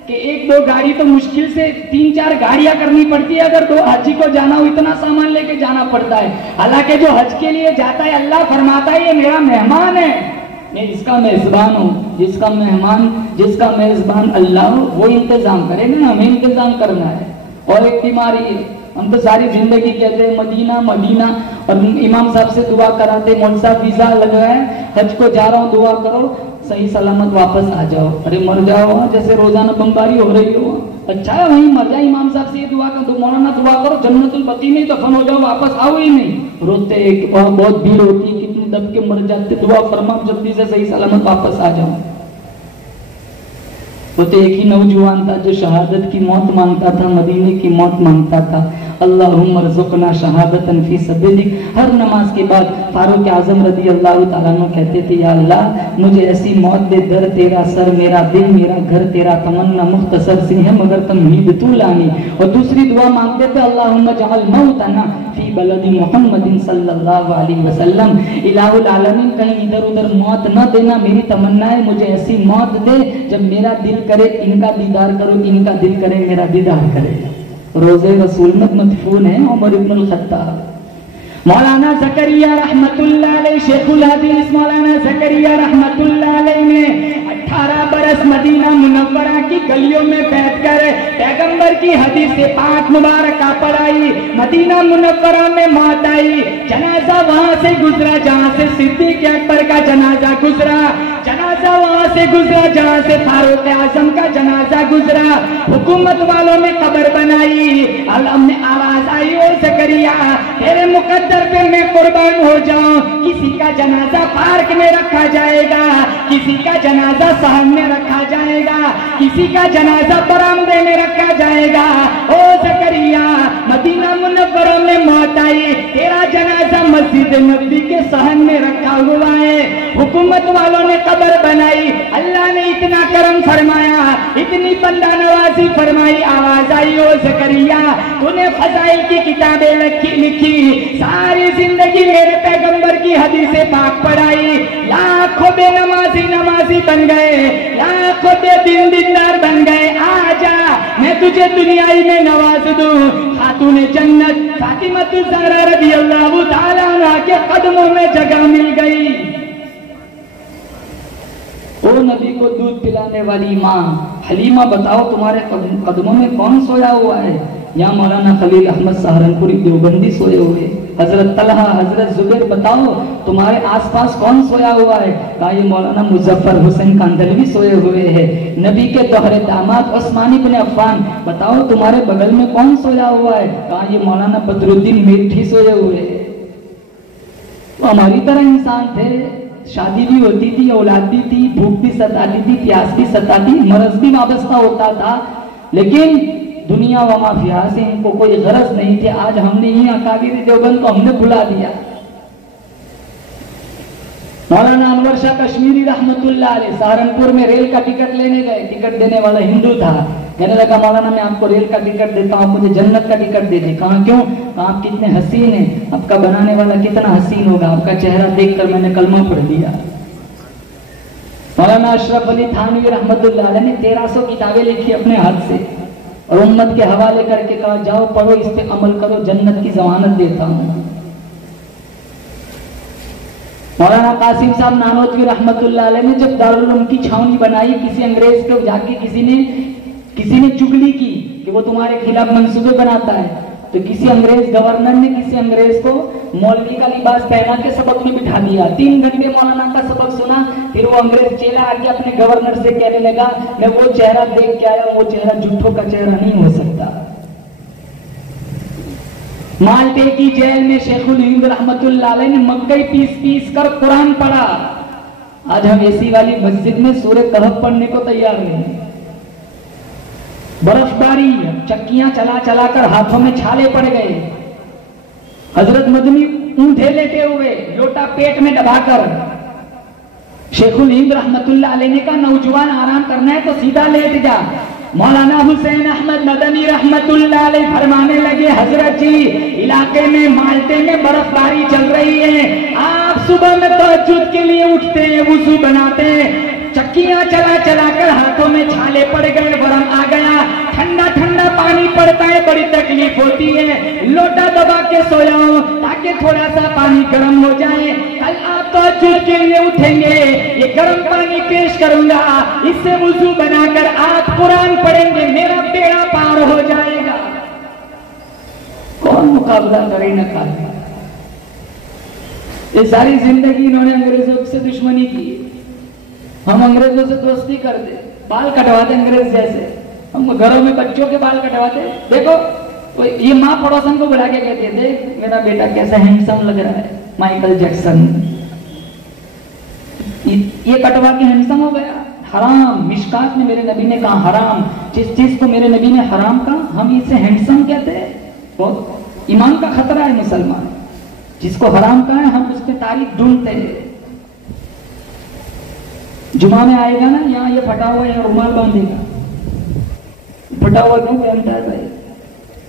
کہ 1-2 گاڑی تو مشکل سے 3-4 گاڑیاں کرنی پڑتی ہے اگر 2 حجی کو جانا ہو، اتنا سامان لے کے جانا پڑتا ہے۔ حالانکہ جو حج کے لیے جاتا ہے، اللہ فرماتا ہے یہ میرا مہمان ہے، میں اس کا میزبان ہوں۔ جس کا مہمان، جس کا میزبان اللہ ہو، وہ انتظام کرے گا، ہمیں انتظام کرنا ہے۔ اور ایک بیماری ہے، ہم تو ساری زندگی کہتے ہیں مدینہ مدینہ، اور امام صاحب سے دعا کراتے، مولوی صاحب ویزا لگا ہے، حج کو جا رہا ہوں، دعا کرو صحیح سلامت واپس آ جاؤ۔ ارے مر جاؤ جیسے روزانہ بمباری ہو رہی ہو، اچھا ہے وہیں مر جائے۔ امام صاحب سے یہ دعا کرو، مولانا دعا کرو جنت البقیع میں دفن ہو جاؤ، واپس آؤ ہی نہیں۔ روتے ایک وہاں بہت بھیڑ ہوتی ہے، کتنے دب کے مر جاتے، دعا فرما جلدی سے صحیح سلامت واپس آ جاؤ۔ وہ تو ایک ہی نوجوان تھا جو شہادت کی موت مانگتا تھا، مدینے کی موت مانگتا تھا۔ اللہم ارزقنا شہادتا فی سبیلک۔ ہر نماز کے بعد فاروق اعظم رضی اللہ تعالیٰ عنہ کہتے تھے، یا اللہ مجھے ایسی موت دے، در تیرا سر میرا دل، میرا گھر تیرا تمنا مختصر سی ہے مگر تمہید تو لانی۔ اور دوسری دعا مانگتے تھے، اللہم اجعل موتنا فی بلد محمد صلی اللہ علیہ وسلم۔ الہ العالمین کہیں ادھر ادھر موت نہ دینا، میری تمنا ہے مجھے ایسی موت دے جب میرا دل کرے ان کا دیدار کرو، ان کا دل کرے میرا دیدار کرے۔ روزے رسول میں مدفون ہے عمر ابن الخطاب۔ مولانا زکریا رحمت اللہ علیہ، شیخ الحدیث مولانا زکریا رحمت اللہ علیہ نے 18 برس مدینہ منورہ کی گلیوں میں بیٹھ کر پیغمبر کی حدیث پاک مبارکہ پڑھائی۔ مدینہ منورہ میں موت آئی، جنازہ وہاں سے گزرا جہاں سے صدیق اکبر کا جنازہ گزرا، جنازہ وہاں سے گزرا جہاں سے فاروق اعظم کا جنازہ گزرا۔ حکومت والوں نے قبر بنائی، ہم نے آواز آئی، او زکریا تیرے مقدر پہ میں قربان ہو جاؤں۔ کسی کا جنازہ پارک میں رکھا جائے گا، کسی کا جنازہ صحن میں رکھا جائے گا، کسی کا جنازہ برآمدے میں رکھا جائے گا۔ او زکریا مدینہ منورہ میں موت آئی، تیرا جنازہ مسجد نبوی کے صحن میں رکھا ہوا ہے۔ حکومت والوں نے قبر بنائی، اللہ نے اتنا کرم فرمایا، اتنی بندہ نوازی فرمائی، آواز آئی، او زکریا تو نے فضائل کی کتابیں لکھی، ساری زندگی میرے پیغمبر کی حدیث پاک پڑھائی، لاکھوں بے نمازی نمازی بن گئے، لاکھوں بے دین دیندار بن گئے، آ جا میں تجھے دنیائی میں نواز دوں۔ خاتون جنت فاطمہ الزہرا رضی اللہ تعالیٰ عنہا کے قدموں میں جگہ مل گئی۔ او نبی کو دودھ پلانے والی ماں حلیمہ، بتاؤ تمہارے قدموں میں کون سویا ہوا ہے؟ یا مولانا خلیل احمد سہارنپوری دیوبندی سوئے ہوئے، حضرت طلحہ، حضرت زبیر، بتاؤ تمہارے آس پاس کون سویا ہوا ہے؟ کہا یہ مولانا مظفر حسین کاندھلوی سوئے ہوئے ہیں۔ نبی کے دوہرے داماد عثمان بن عفان، بتاؤ تمہارے بغل میں کون سویا ہوا ہے؟ کہا یہ مولانا بدر الدین میٹھی سوئے ہوئے ہیں۔ وہ ہماری طرح انسان تھے، شادی بھی ہوتی تھی، اولاد بھی تھی، بھوک بھی ستاتی تھی، پیاس بھی ستاتی، مرض بھی وابستہ ہوتا تھا، لیکن دنیا و ما فیہا سے ان کو کوئی غرض نہیں تھی۔ آج ہم نے یہ اکابر دیوبند کو ہم نے بھلا دیا۔ مولانا انور شاہ کشمیری رحمت اللہ علیہ سہارنپور میں ریل کا ٹکٹ لینے گئے، ٹکٹ دینے والا ہندو تھا، کہنے لگا مولانا میں آپ کو ریل کا ٹکٹ دیتا ہوں، مجھے جنت کا ٹکٹ دے دیں۔ کہا کیوں؟ کہا آپ کتنے حسین ہیں، آپ کا بنانے والا کتنا حسین ہوگا، آپ کا چہرہ دیکھ کر میں نے کلمہ پڑھ لیا۔ مولانا اشرف علی تھانوی رحمت اللہ علیہ نے 1300 کتابیں لکھی اپنے ہاتھ سے، اور امت کے حوالے کر کے کہا جاؤ پڑھو، اس پہ عمل کرو، جنت کی ضمانت دیتا ہوں۔ مولانا قاسم صاحب نانوتوی رحمت اللہ علیہ نے جب دارالعلوم کی چھاونی بنائی، کسی انگریز کو جا کے کسی نے چگلی کی کہ وہ تمہارے خلاف منصوبے بناتا ہے، تو کسی انگریز گورنر نے کسی انگریز کو مولوی کا لباس پہنا کے سبق میں بٹھا دیا. 3 گھنٹے مولانا کا سبق سنا. پھر وہ انگریز چیلا آ کے اپنے گورنر سے کہنے لگا میں وہ چہرہ دیکھ کے آیا ہوں, وہ چہرہ جھوٹوں کا چہرہ نہیں ہو سکتا. مالٹے کی جیل میں شیخ الہند رحمت اللہ علیہ نے مکئی پیس پیس کر قرآن پڑھا. آج ہم اسی والی مسجد میں سورہ کہف پڑھنے کو تیار نہیں. برف باری, چکیاں چلا چلا کر ہاتھوں میں چھالے پڑ گئے. حضرت مدنی اونٹے لیتے ہوئے لوٹا پیٹ میں دبا کر شیخ الہند رحمت اللہ علیہ نے کہا نوجوان آرام کرنا ہے تو سیدھا لیٹ جا. مولانا حسین احمد مدنی رحمت اللہ علیہ فرمانے لگے حضرت جی علاقے میں مالٹے میں برف باری چل رہی ہے, آپ صبح میں تہجد کے لیے اٹھتے ہیں, وضو بناتے ہیں, چکیاں چلا چلا کر ہاتھوں میں چھالے پڑ گئے, ورم آ گیا, ٹھنڈا ٹھنڈا پانی پڑتا ہے, بڑی تکلیف ہوتی ہے, لوٹا دبا کے سویا ہوں تاکہ تھوڑا سا پانی گرم ہو جائے. کل آپ تہجد کے لیے اٹھیں گے, یہ گرم پانی پیش کروں گا, اس سے وضو بنا کر آپ قرآن پڑھیں گے, میرا بیڑا پار ہو جائے گا. کون مقابلہ کرے نہ کرے. یہ ساری زندگی انہوں نے انگریزوں سے دشمنی کی. ہم انگریزوں سے دوستی کرتے, بال کٹواتے انگریز جیسے. ہم گھروں میں بچوں کے بال کٹواتے. دیکھو یہ ماں پڑوسن کو بلا کے کہتے ہیں دیکھ میرا بیٹا کیسا ہینڈسم لگ رہا ہے, مائیکل جیکسن. یہ کٹوا کے ہینڈسم ہو گیا. حرام, مشکات میں میرے نبی نے کہا حرام. جس چیز کو میرے نبی نے حرام کہا ہم اسے ہینڈسم کہتے ہیں. بہت ایمان کا خطرہ ہے مسلمان. جس کو حرام کہا ہے ہم اس پہ تعریف ڈھونڈتے ہیں. جمعہ میں آئے گا نا, یہاں یہ پھٹا ہوا ہے رومال باندھے گا. پھٹا ہوا کیوں پہنتا ہے بھائی؟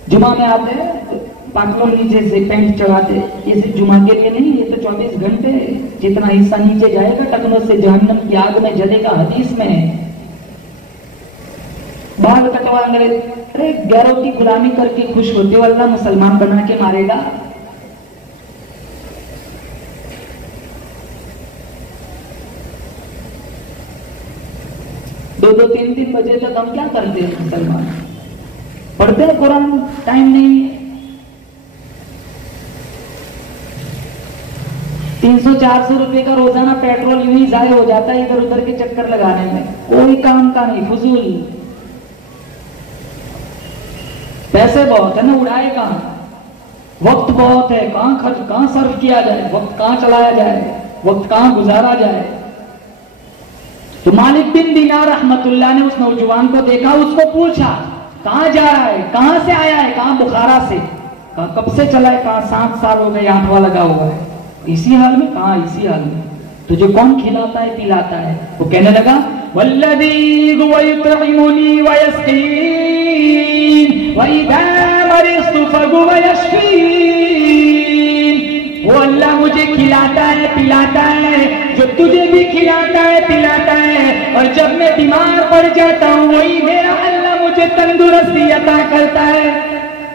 جمعہ میں آتے ہیں پاکلوں نیچے سے پینٹ چڑھاتے. یہ صرف جمعہ کے لیے نہیں, یہ تو 24 گھنٹے جتنا حصہ نیچے جائے گا ٹکنوں سے جہنم کی آگ میں جلے گا, حدیث میں ہے. بال کٹوا انگریز, ارے غیروں کی غلامی کر کے خوش ہوتے ہو, اللہ مسلمان بنا کے مارے گا. دو 3 بجے تک ہم کیا کرتے ہیں مسلمان؟ پڑھتے ہیں قرآن, ٹائم نہیں ہے. 300-400 روپے کا روزانہ پیٹرول یوں ہی ضائع ہو جاتا ہے ادھر ادھر کے چکر لگانے میں, کوئی کام کا نہیں, فضول. پیسے بہت ہے نا, اڑائے کہاں؟ وقت بہت ہے, کہاں صرف کیا جائے, وقت کہاں چلایا جائے, وقت کہاں گزارا جائے. تو مالک بن دینار رحمت اللہ نے اس نوجوان کو دیکھا, اس کو پوچھا کہاں جا رہا ہے, کہاں سے آیا ہے, کہاں بخارا سے, کہاں کب سے چلا ہے, کہاں 7 سال ہو گئے, 8واں لگا ہوا ہے. اسی حال میں, کہاں اسی حال میں. تجھے کون کھلاتا ہے پلاتا ہے؟ وہ کہنے لگا والذی هو یطعمنی ویسقین وَإِذَا مَرِضْتُ فَهُوَ يَشْفِينِ. وہ اللہ مجھے کھلاتا ہے پلاتا ہے, جو تجھے بھی کھلاتا ہے پلاتا ہے, اور جب میں بیمار پڑ جاتا ہوں وہی میرا اللہ مجھے تندرستی عطا کرتا ہے.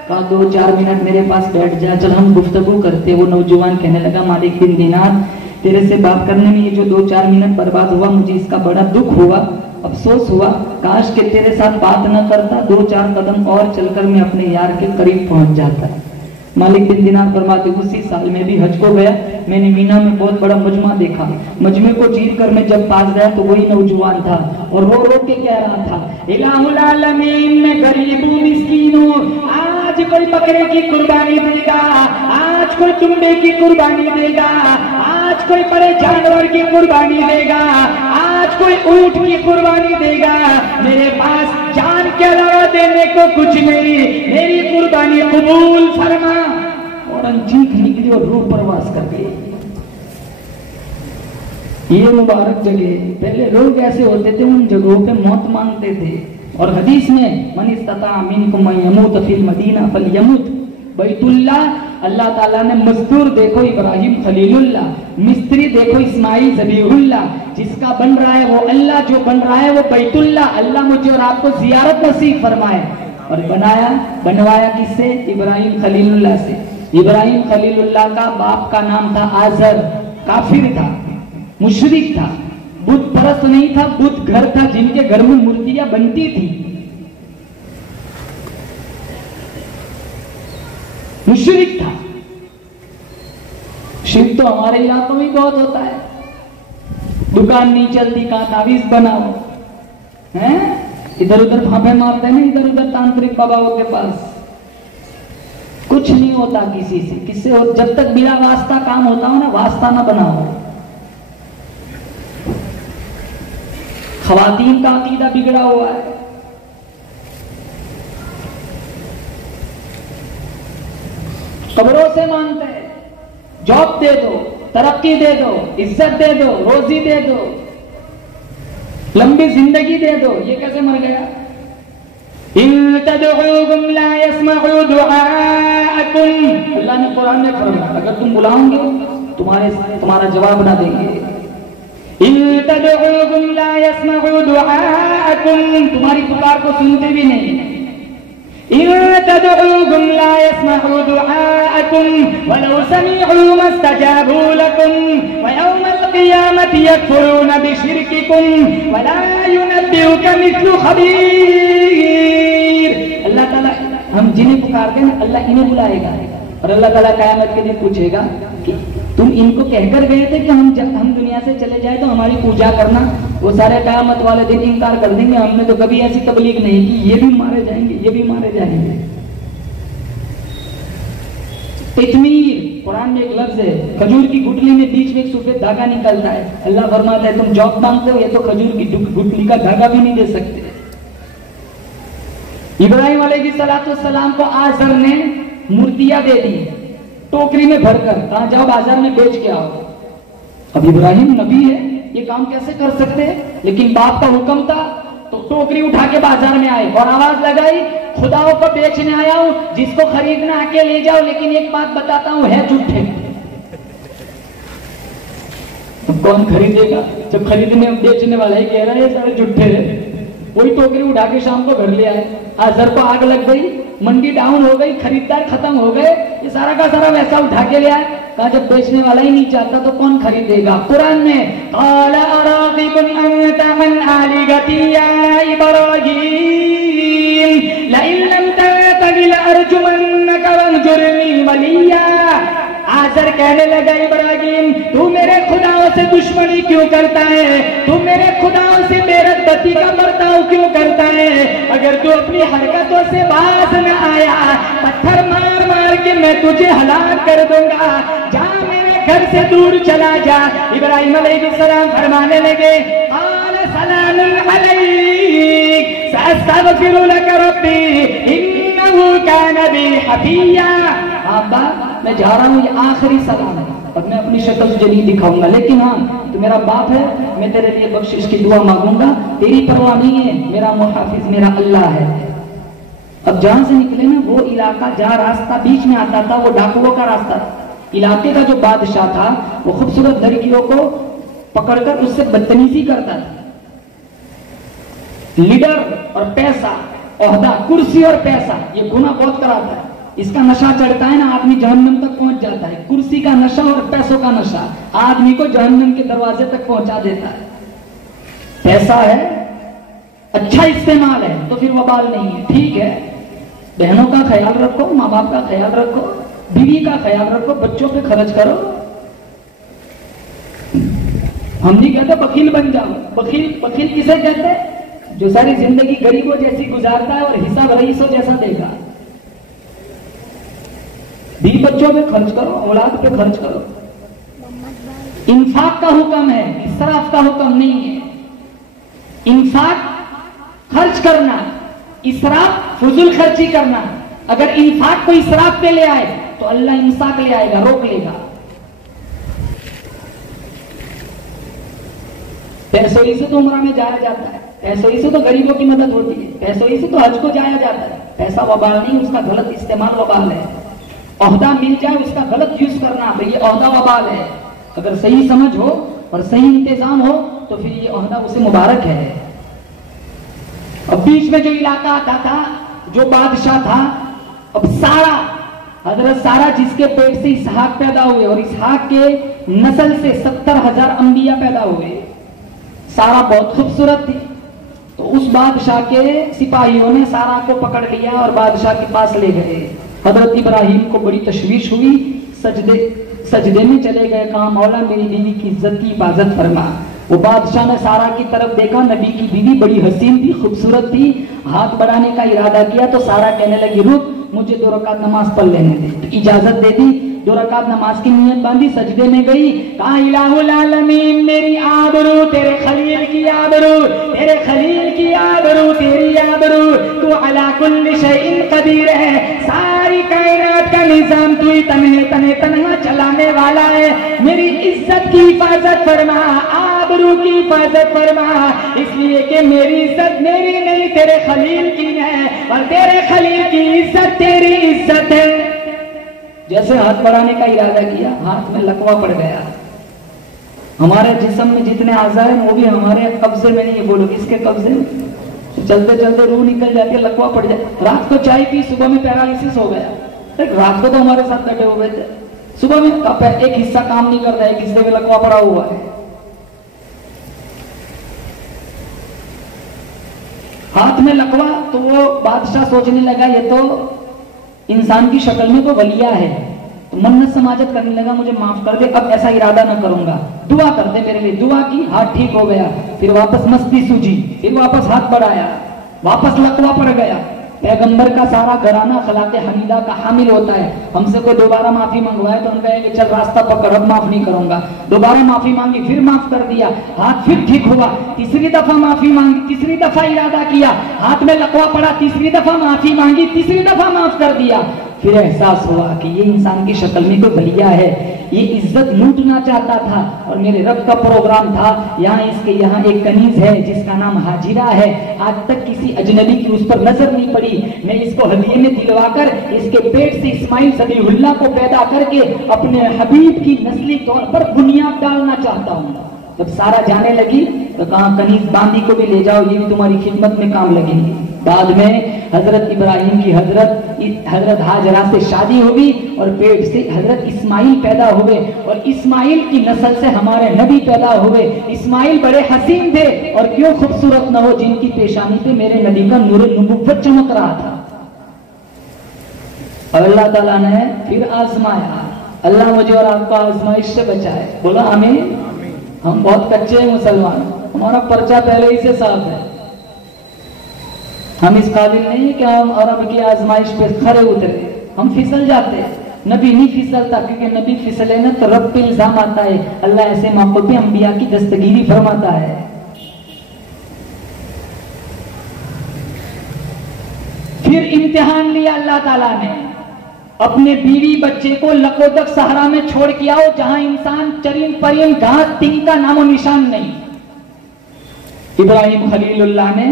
کہا 2-4 منٹ میرے پاس بیٹھ جا, چل ہم گفتگو کرتے. وہ نوجوان کہنے لگا مالک بن دینار تیرے سے بات کرنے میں یہ جو 2-4 منٹ برباد ہوا مجھے اس کا بڑا دکھ ہوا, افسوس ہوا. کاش کہ تیرے ساتھ بات نہ کرتا, 2-4 قدم اور چل کر میں اپنے یار کے قریب پہنچ جاتا. مالک بن دینار فرماتے اسی سال میں بھی حج کو گیا, میں نے مینا میں بہت بڑا مجمع دیکھا. مجمع کو چیر کر میں جب پاس گیا تو وہی نوجوان تھا اور رو رو کے کہہ رہا تھا الہ العالمین میں غریب ہوں مسکین ہوں, آج کوئی بکرے کی قربانی دے گا, آج کوئی چمڑے کی قربانی دے گا, آج کوئی بڑے جانور کی قربانی دے گا, آج کوئی اونٹ کی قربانی دے گا. میرے پاس جان کے علاوہ دینے کو کچھ نہیں, میری قربانی قبول فرما. اور چیخ نکلی اور روح پرواز کر گئی. یہ مبارک جگہ, پہلے لوگ ایسے ہوتے تھے ان جگہوں پہ موت مانگتے تھے. اور حدیث میں من استطاع منکم ان یموت فی المدینہ فلیمت. بیت اللہ, اللہ تعالیٰ نے مزدور دیکھو ابراہیم خلیل اللہ, مستری دیکھو اسماعیل ذبیح اللہ, جس کا بن رہا ہے وہ اللہ, جو بن رہا ہے وہ بیت اللہ. اللہ مجھے اور آپ کو زیارت نصیب فرمائے. اور بنوایا کس سے؟ ابراہیم خلیل اللہ سے. ابراہیم خلیل اللہ کا باپ کا نام تھا آزر, کافر تھا, مشرک تھا, بت پرست نہیں تھا, بت گھر تھا جن کے گھر میں مورتیاں بنتی تھی. مشرک تھا. شرک تو ہمارے علاقوں میں بہت ہوتا ہے. دکان نہیں چلتی کہاں تعویذ بناؤ, ادھر ادھر پھاپے مارتے ہیں, ادھر ادھر تانترک باباؤں کے پاس. کچھ نہیں ہوتا کسی سے, کس سے جب تک بلا واسطہ کام ہوتا ہو نا, واسطہ نہ بناؤ. خواتین کا عقیدہ بگڑا ہوا ہے. قبروں سے مانگتے ہیں, جاب دے دو, ترقی دے دو, عزت دے دو, روزی دے دو, لمبی زندگی دے دو. یہ کیسے مر گیا؟ ان تدعوهم لا يسمعوا دعاءكم, اللہ نے قرآن میں فرمایا اگر تم بلاؤ گے تمہارا جواب نہ دیں گے. ان تدعوهم لا يسمعوا دعاءكم, تمہاری پکار کو سنتے بھی نہیں. ان تدعوهم لا يسمعوا دعاءكم ولو سمعوا ما استجابوا لكم ويوم القيامة يكفرون بشرككم ولا ينبئك مثل خبير. اللہ تعالیٰ ہم جنہیں پکارتے ہیں اللہ انہیں بلائے گا, اور اللہ تعالیٰ قیامت کے دن پوچھے گا کہ تم ان کو کہہ کر گئے تھے کہ ہم دنیا سے چلے جائے تو ہماری پوجا کرنا. وہ سارے قیامت والے دن انکار کر دیں گے, ہم نے تو کبھی ایسی تبلیغ نہیں کی, یہ بھی مارے جائیں گے, یہ بھی مارے جائیں گے. قطمیر قرآن میں ایک لفظ ہے, کھجور کی گٹلی میں بیچ میں ایک سفید دھاگا نکلتا ہے. اللہ فرماتا ہے تم جاب مانگتے ہو, یہ تو کھجور کی گٹلی کا دھاگا بھی نہیں دے سکتے. ابراہیم علیہ السلام کو آزر نے مورتیاں دے دی ٹوکری میں بھر کر, کہاں جاؤ بازار میں بیچ کے آؤ. اب ابراہیم نبی ہے, یہ کام کیسے کر سکتے؟ لیکن باپ کا حکم تھا تو ٹوکری اٹھا کے بازار میں آئے اور آواز لگائی خداؤں کو بیچنے آیا ہوں, جس کو خریدنا آ کے لے جاؤ, لیکن ایک بات بتاتا ہوں ہے جھوٹے. کون خریدے گا جب خریدنے بیچنے والا ہی کہہ رہا ہے سارے جھوٹے ہیں. وہی ٹوکری اٹھا کے شام کو گھر لے آئے, آزر کو آگ لگ گئی, منڈی ڈاؤن ہو گئی, خریدار ختم ہو گئے, یہ سارا کا سارا ویسا اٹھا کے لے آئے. کہا جب بیچنے والا ہی نہیں چاہتا تو کون خریدے گا؟ قرآن میں قال اراغب انت عن آلهتی یا ابراہیم لئن لم تنتهِ لارجمنک واہجرنی ملیا. آزر کہنے لگا ابراہیم تو میرے خداؤں سے دشمنی کیوں کرتا ہے, تو میرے خداؤں سے بے رغبتی کا برتاؤ کیوں کرتا ہے؟ اگر تو اپنی حرکتوں سے باز نہ آیا پتھر مار مار کے میں تجھے ہلاک کر دوں گا, جا میرے گھر سے دور چلا جا. ابراہیم علیہ السلام فرمانے لگے قال سلام علیک سأستغفر لک ربی انہ کان بی حفیا. آبا میں جا رہا ہوں, یہ آخری سلام ہے اور میں اپنی شکل تجھے نہیں دکھاؤں گا, لیکن ہاں تو میرا باپ ہے, میں تیرے لیے بخشش کی دعا مانگوں گا. تیری پرواہ نہیں ہے, میرا محافظ میرا اللہ ہے. اب جہاں سے نکلے نا وہ علاقہ جہاں راستہ بیچ میں آتا تھا وہ ڈاکوؤں کا راستہ تھا. علاقے کا جو بادشاہ تھا وہ خوبصورت لڑکیوں کو پکڑ کر اس سے بدتمیزی کرتا تھا. لیڈر اور پیسہ, عہدہ, کرسی اور پیسہ, یہ گناہ بہت کراتا ہے. اس کا نشہ چڑھتا ہے نا آدمی جہنم تک پہنچ جاتا ہے. کرسی کا نشہ اور پیسوں کا نشہ آدمی کو جہنم کے دروازے تک پہنچا دیتا ہے. پیسہ ہے, اچھا استعمال ہے تو پھر وبال نہیں ہے, ٹھیک ہے. بہنوں کا خیال رکھو, ماں باپ کا خیال رکھو, بیوی کا خیال رکھو, بچوں پہ خرچ کرو. ہم نہیں کہتے بخیل بن جاؤ. بخیل کسے کہتے ہیں؟ جو ساری زندگی غریبوں جیسی گزارتا ہے اور حساب رئیسوں جیسا دے گا. بیوی بچوں پہ خرچ کرو, اولاد پہ خرچ کرو. انفاق کا حکم ہے, اسراف کا حکم نہیں ہے. انفاق خرچ کرنا, اسراف فضول خرچی کرنا. اگر انفاق کو اسراف پہ لے آئے تو اللہ انفاق لے آئے گا, روک لے گا. پیسوں ہی سے تو عمرہ میں جایا جاتا ہے, پیسوں ہی سے تو غریبوں کی مدد ہوتی ہے, پیسوں ہی سے تو حج کو جایا جاتا ہے. پیسہ وبال نہیں, اس کا غلط استعمال وبال ہے. عہدہ مل جائے اس کا غلط یوز کرنا, یہ عہدہ وبال ہے. اگر صحیح سمجھ ہو اور صحیح انتظام ہو تو پھر یہ عہدہ اسے مبارک ہے. اب بیچ میں جو علاقہ آتا تھا, جو بادشاہ تھا, اب سارا حضرت سارا جس کے پیٹ سے اسحاق پیدا ہوئے اور اسحاق کے نسل سے 70,000 انبیاء پیدا ہوئے. سارا بہت خوبصورت تھی, تو اس بادشاہ کے سپاہیوں نے سارا کو پکڑ لیا اور بادشاہ کے پاس لے گئے. حضرت ابراہیم کو بڑی تشویش ہوئی، سجدے میں چلے گئے، کہا مولا میری بیوی کی عزت کی حفاظت فرما۔ وہ بادشاہ نے سارا کی طرف دیکھا، نبی کی بیوی بڑی حسین تھی، خوبصورت تھی، ہاتھ بڑھانے کا ارادہ کیا تو سارا کہنے لگی رک، مجھے 2 رکعت نماز پڑھ لینے دے، تو اجازت دے دی، 2 رکعت نماز کی نیت باندھی، سجدے میں گئی، کہا الہ العالمین میری آبرو تیرے خلیل کی آبرو، تیرے خلیل کی آبرو، تیری آبرو، تو علی کل شیء قدیر ہے، ساری کائنات کا نظام تو ہی تنہا چلانے والا ہے، میری عزت کی حفاظت فرما، آبرو کی حفاظت فرما، اس لیے کہ میری عزت میری نہیں تیرے خلیل کی ہے، اور تیرے خلیل کی عزت تیری عزت ہے۔ جیسے ہاتھ بڑھانے کا ارادہ کیا، ہاتھ میں لکوہ پڑ گیا۔ ہمارے جسم میں جتنے اعضاء ہیں وہ بھی ہمارے قبضے میں نہیں ہے، بولو کس کے قبضے میں؟ چلتے چلتے روح نکل جاتی ہے، لکوہ پڑ جائے، رات کو چائے پی، صبح میں پیرالائسس ہو گیا، رات کو تو ہمارے ساتھ بیٹھے ہوئے تھے، صبح میں ایک حصہ کام نہیں کرتا ہے، ایک حصے میں لکوہ پڑا ہوا ہے۔ ہاتھ میں لکوہ، تو وہ بادشاہ سوچنے لگا یہ تو انسان کی شکل میں تو ولیہ ہے، تو منت سماجت کرنے لگا مجھے معاف کر دے، اب ایسا ارادہ نہ کروں گا، دعا کر دے میرے لیے، دعا کی، ہاتھ ٹھیک ہو گیا، پھر واپس مستی سوجی، پھر واپس ہاتھ بڑھایا، واپس لکوہ پڑ گیا۔ پیغمبر کا سارا گھرانہ اخلاق حمیدہ کا حامل ہوتا ہے، ہم سے کوئی دوبارہ معافی منگوائے تو ہم کہیں کہ چل راستہ پکڑ، اب معاف نہیں کروں گا، دوبارہ معافی مانگی، پھر معاف کر دیا، ہاتھ پھر ٹھیک ہوا، تیسری دفعہ معافی مانگی، تیسری دفعہ ارادہ کیا، ہاتھ میں لکوہ پڑا، تیسری دفعہ معافی مانگی، تیسری دفعہ معاف کر دیا، پھر احساس ہوا کہ یہ انسان کی شکل میں کوئی ولیہ ہے، یہ عزت لوٹنا چاہتا تھا، اور میرے رب کا پروگرام تھا، یہاں اس کے یہاں ایک کنیز ہے جس کا نام حاجرہ ہے، آج تک کسی اجنبی کی اس پر نظر نہیں پڑی، میں اس کو ہدیے میں دلوا کر اس کے پیٹ سے اسماعیل ذبیح اللہ کو پیدا کر کے اپنے حبیب کی نسلی طور پر بنیاد ڈالنا چاہتا ہوں۔ جب سارا جانے لگی تو کہا کنیز باندی کو بھی لے جاؤ، یہ بھی تمہاری خدمت میں کام لگے گی۔ بعد میں حضرت ابراہیم کی حضرت ہاجرہ سے شادی ہوگی، اور پیٹ سے حضرت اسماعیل پیدا ہوئے، اور اسماعیل کی نسل سے ہمارے نبی پیدا ہوئے۔ اسماعیل بڑے حسین تھے، اور کیوں خوبصورت نہ ہو، جن کی پیشانی پہ میرے نبی کا نور نبوت چمک رہا تھا۔ اور اللہ تعالیٰ نے پھر آزمایا، اللہ مجھے اور آپ کو آزمائش سے بچائے، بولا آمین۔ ہم بہت کچے ہیں مسلمان، ہمارا پرچہ پہلے ہی سے صاف ہے، ہم اس قابل نہیں کہ ہم عرب کی آزمائش پہ کھڑے اترے، ہم پھسل جاتے ہیں۔ نبی نہیں پھسلتا، کیونکہ نبی پھسلے نا تو رب پہ الزام آتا ہے، اللہ ایسے موقع پہ انبیاء کی دستگیری فرماتا ہے۔ پھر امتحان لیا اللہ تعالیٰ نے، اپنے بیوی بچے کو لکودک صحرا میں چھوڑ کے آؤ، جہاں انسان چرند پرند گھاس تنگ کا نام و نشان نہیں۔ ابراہیم خلیل اللہ نے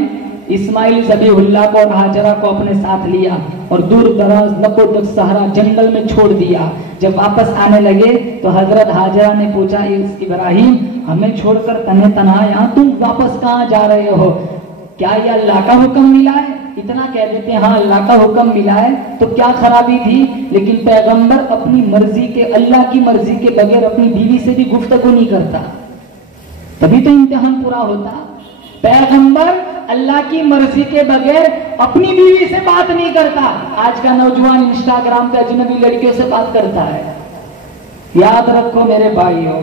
اسماعیل ذبیح اللہ کو اور ہاجرہ کو اپنے ساتھ لیا، اور دور دراز لکودک صحرا جنگل میں چھوڑ دیا۔ جب واپس آنے لگے تو حضرت ہاجرہ نے پوچھا ابراہیم ہمیں چھوڑ کر تنہا تنہا یہاں تم واپس کہاں جا رہے ہو؟ کیا یہ اللہ کا حکم ملا ہے؟ اتنا کہہ دیتے ہیں ہاں اللہ کا حکم ملا ہے تو کیا خرابی تھی، لیکن پیغمبر اپنی مرضی کے، اللہ کی مرضی کے بغیر اپنی بیوی سے بھی گفتگو نہیں کرتا، تبھی تو امتحان پورا ہوتا۔ پیغمبر اللہ کی مرضی کے بغیر اپنی بیوی سے بات نہیں کرتا۔ آج کا نوجوان انسٹاگرام پہ اجنبی لڑکے سے بات کرتا ہے۔ یاد رکھو میرے بھائیوں،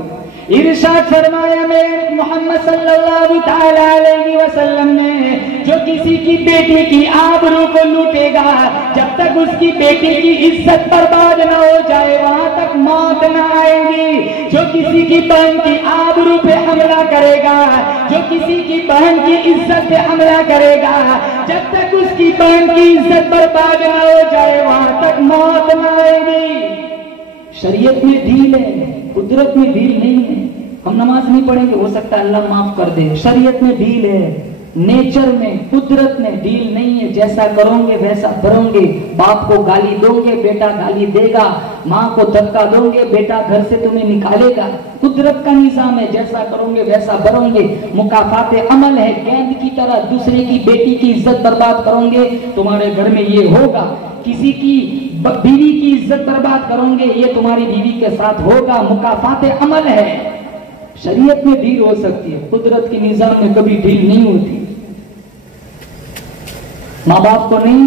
ارشاد فرمایا میرے محمد صلی اللہ تعالی علیہ وسلم نے، جو کسی کی بیٹی کی آبرو کو لوٹے گا، جب تک اس کی بیٹی کی عزت برباد نہ ہو جائے وہاں تک موت نہ آئے گی۔ جو کسی کی بہن کی آبرو پہ حملہ کرے گا، جو کسی کی بہن کی عزت پہ حملہ کرے گا، جب تک اس کی بہن کی عزت برباد نہ ہو جائے وہاں تک موت نہ آئے گی۔ شریعت میں ڈھیل ہے، قدرت میں ڈھیل نہیں ہے۔ ہم نماز نہیں پڑھیں گے، ہو سکتا ہے اللہ معاف کر دے، شریعت میں ڈھیل ہے، نیچر میں، قدرت میں ڈھیل نہیں ہے۔ جیسا کرو گے ویسا بھرو گے، باپ کو گالی دو گے بیٹا گالی دے گا، ماں کو دھکا دو گے بیٹا گھر سے تمہیں نکالے گا۔ قدرت کا نظام ہے، جیسا کرو گے ویسا بھرو گے۔ مکافات عمل ہے، گیند کی طرح دوسرے کی بیٹی کی عزت برباد کرو گے تمہارے گھر میں یہ ہوگا، کسی کی بیوی کی عزت برباد کرو گے یہ تمہاری بیوی کے ساتھ ہوگا۔ مکافات عمل ہے، شریعت میں ڈھیل ہو سکتی ہے، قدرت کے نظام میں کبھی ڈھیل نہیں ہوتی۔ ماں باپ کو نہیں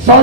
100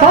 100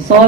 100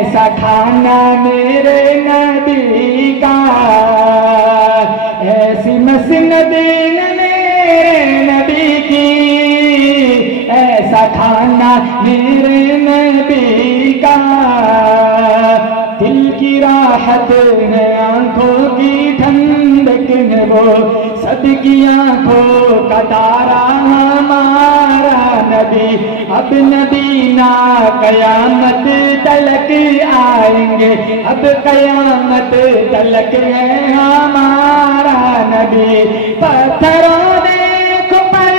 ایسا کھانا میرے نبی کا، ایسی مسند میرے نبی کی، ایسا کھانا میرے نبی کا، دل کی راحت ہے آنکھوں کی ٹھنڈک ہے وہ، سب کی آنکھوں کا تارا ہمارا نبی، اب نبی نا قیامت تلک آئیں گے، اب قیامت تلک ہے ہمارا نبی، پتھروں دیکھو پر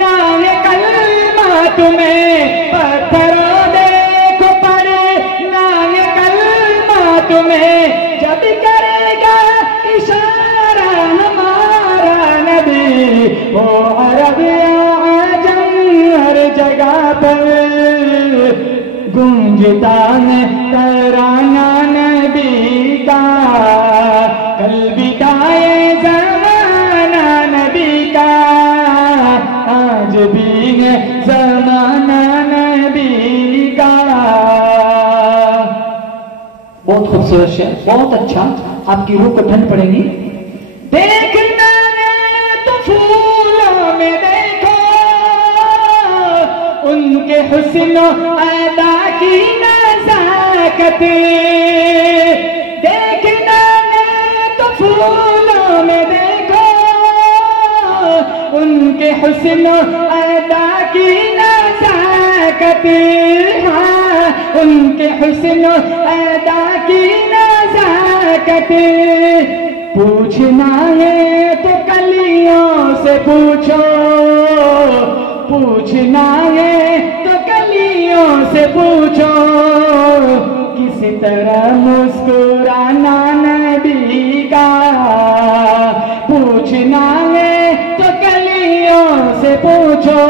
نام کلمہ تمہیں، پتھروں دیکھو پر نام کلمہ تمہیں، جب کرے گا اشارہ ہمارا نبی، وہ عرب یا عجم ہر جگہ پر گونجتا ہے ترانہ نبی کا، کل بتائے زمانہ نبی کا، آج بھی ہے زمانہ نبی کا۔ بہت خوبصورت شعر، بہت اچھا، آپ کی روح کو ٹھنڈ پڑے گی۔ دیکھنا ہے تو پھولوں میں دیکھو ان کے حسن و ادا کی نزاکت، دیکھنا ہے تو پھولوں میں دیکھو ان کے حسن و ادا کی نزاکت، ہاں ان کے حسن و ادا کی نزاکت، پوچھنا ہے تو کلیوں سے پوچھو، پوچھنا ہے تو کلیوں سے پوچھو، کسی طرح مسکرانا نبی کا، پوچھنا ہے تو کلیوں سے پوچھو،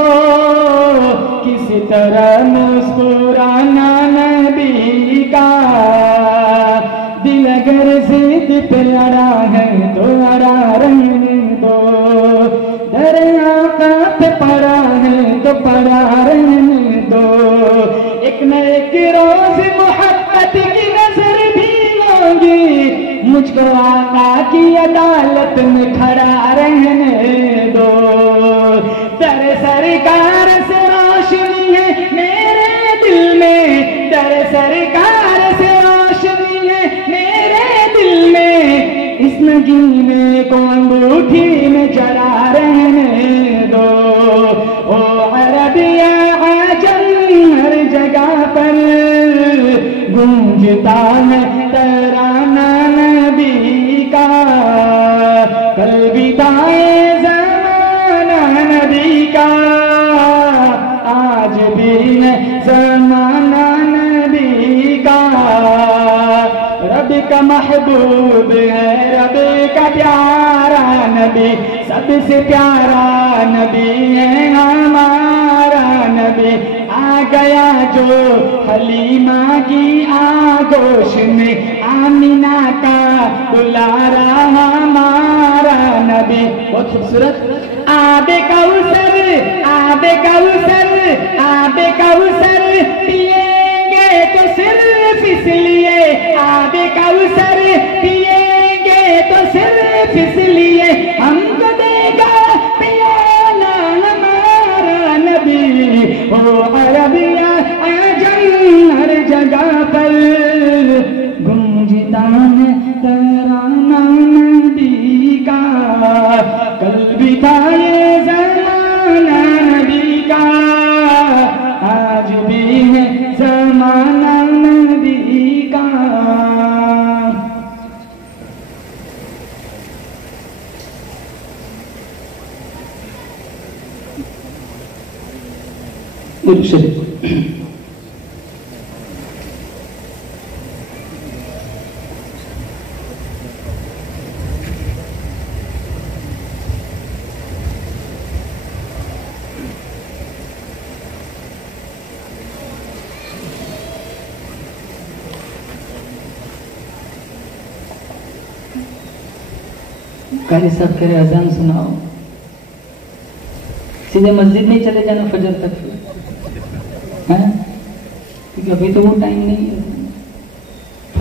کسی طرح مسکرانا نبی کا، دل اگر ضد پہ اڑا ہے تو اڑا رہنے دو، دریا پہ پڑا ہے تو پڑا رہنے دو، ایک نہ ایک روز محبت کی نظر بھی ہوگی، مجھ کو آقا کی عدالت میں کھڑا رہنے دو، در سرکار سے روشنی ہے میرے دل میں، در سرکار سے روشنی ہے میرے دل میں، اس نگینے کو انگوٹھی میں جلا رہنے دو، او عرب یا عجم ہر جگہ پر گونجتا ہے ترانہ نبی کا، کل بتائے زمانہ نبی کا، آج بھی ہے زمانہ نبی کا، رب کا محبوب ہے، رب کا پیارا نبی، سب سے پیارا نبی ہے ہمارا نبی، آ گیا جو حلیمہ کی آغوش میں، آمینہ کا دلارا ہمارا نبی، بہت خوبصورت، آب کوثر، آب کوثر، آب کوثر پیئیں گے تو صرف اس لیے، آب کوثر پیئیں گے تو صرف اس لیے، ہم کو دے گا پیالہ ہمارا نبی، وہ عرب یا عجم ہر جگہ پر گونجتا ہے ترانہ نبی کا، کل بتائے زمانہ نبی کا، آج بھی ہے زمانہ نبی کا۔ قاری صاحب کہہ رہے اذان سناؤ، سیدھے مسجد نہیں چلے جانا فجر تک، کیونکہ ابھی تو وہ ٹائم نہیں ہے،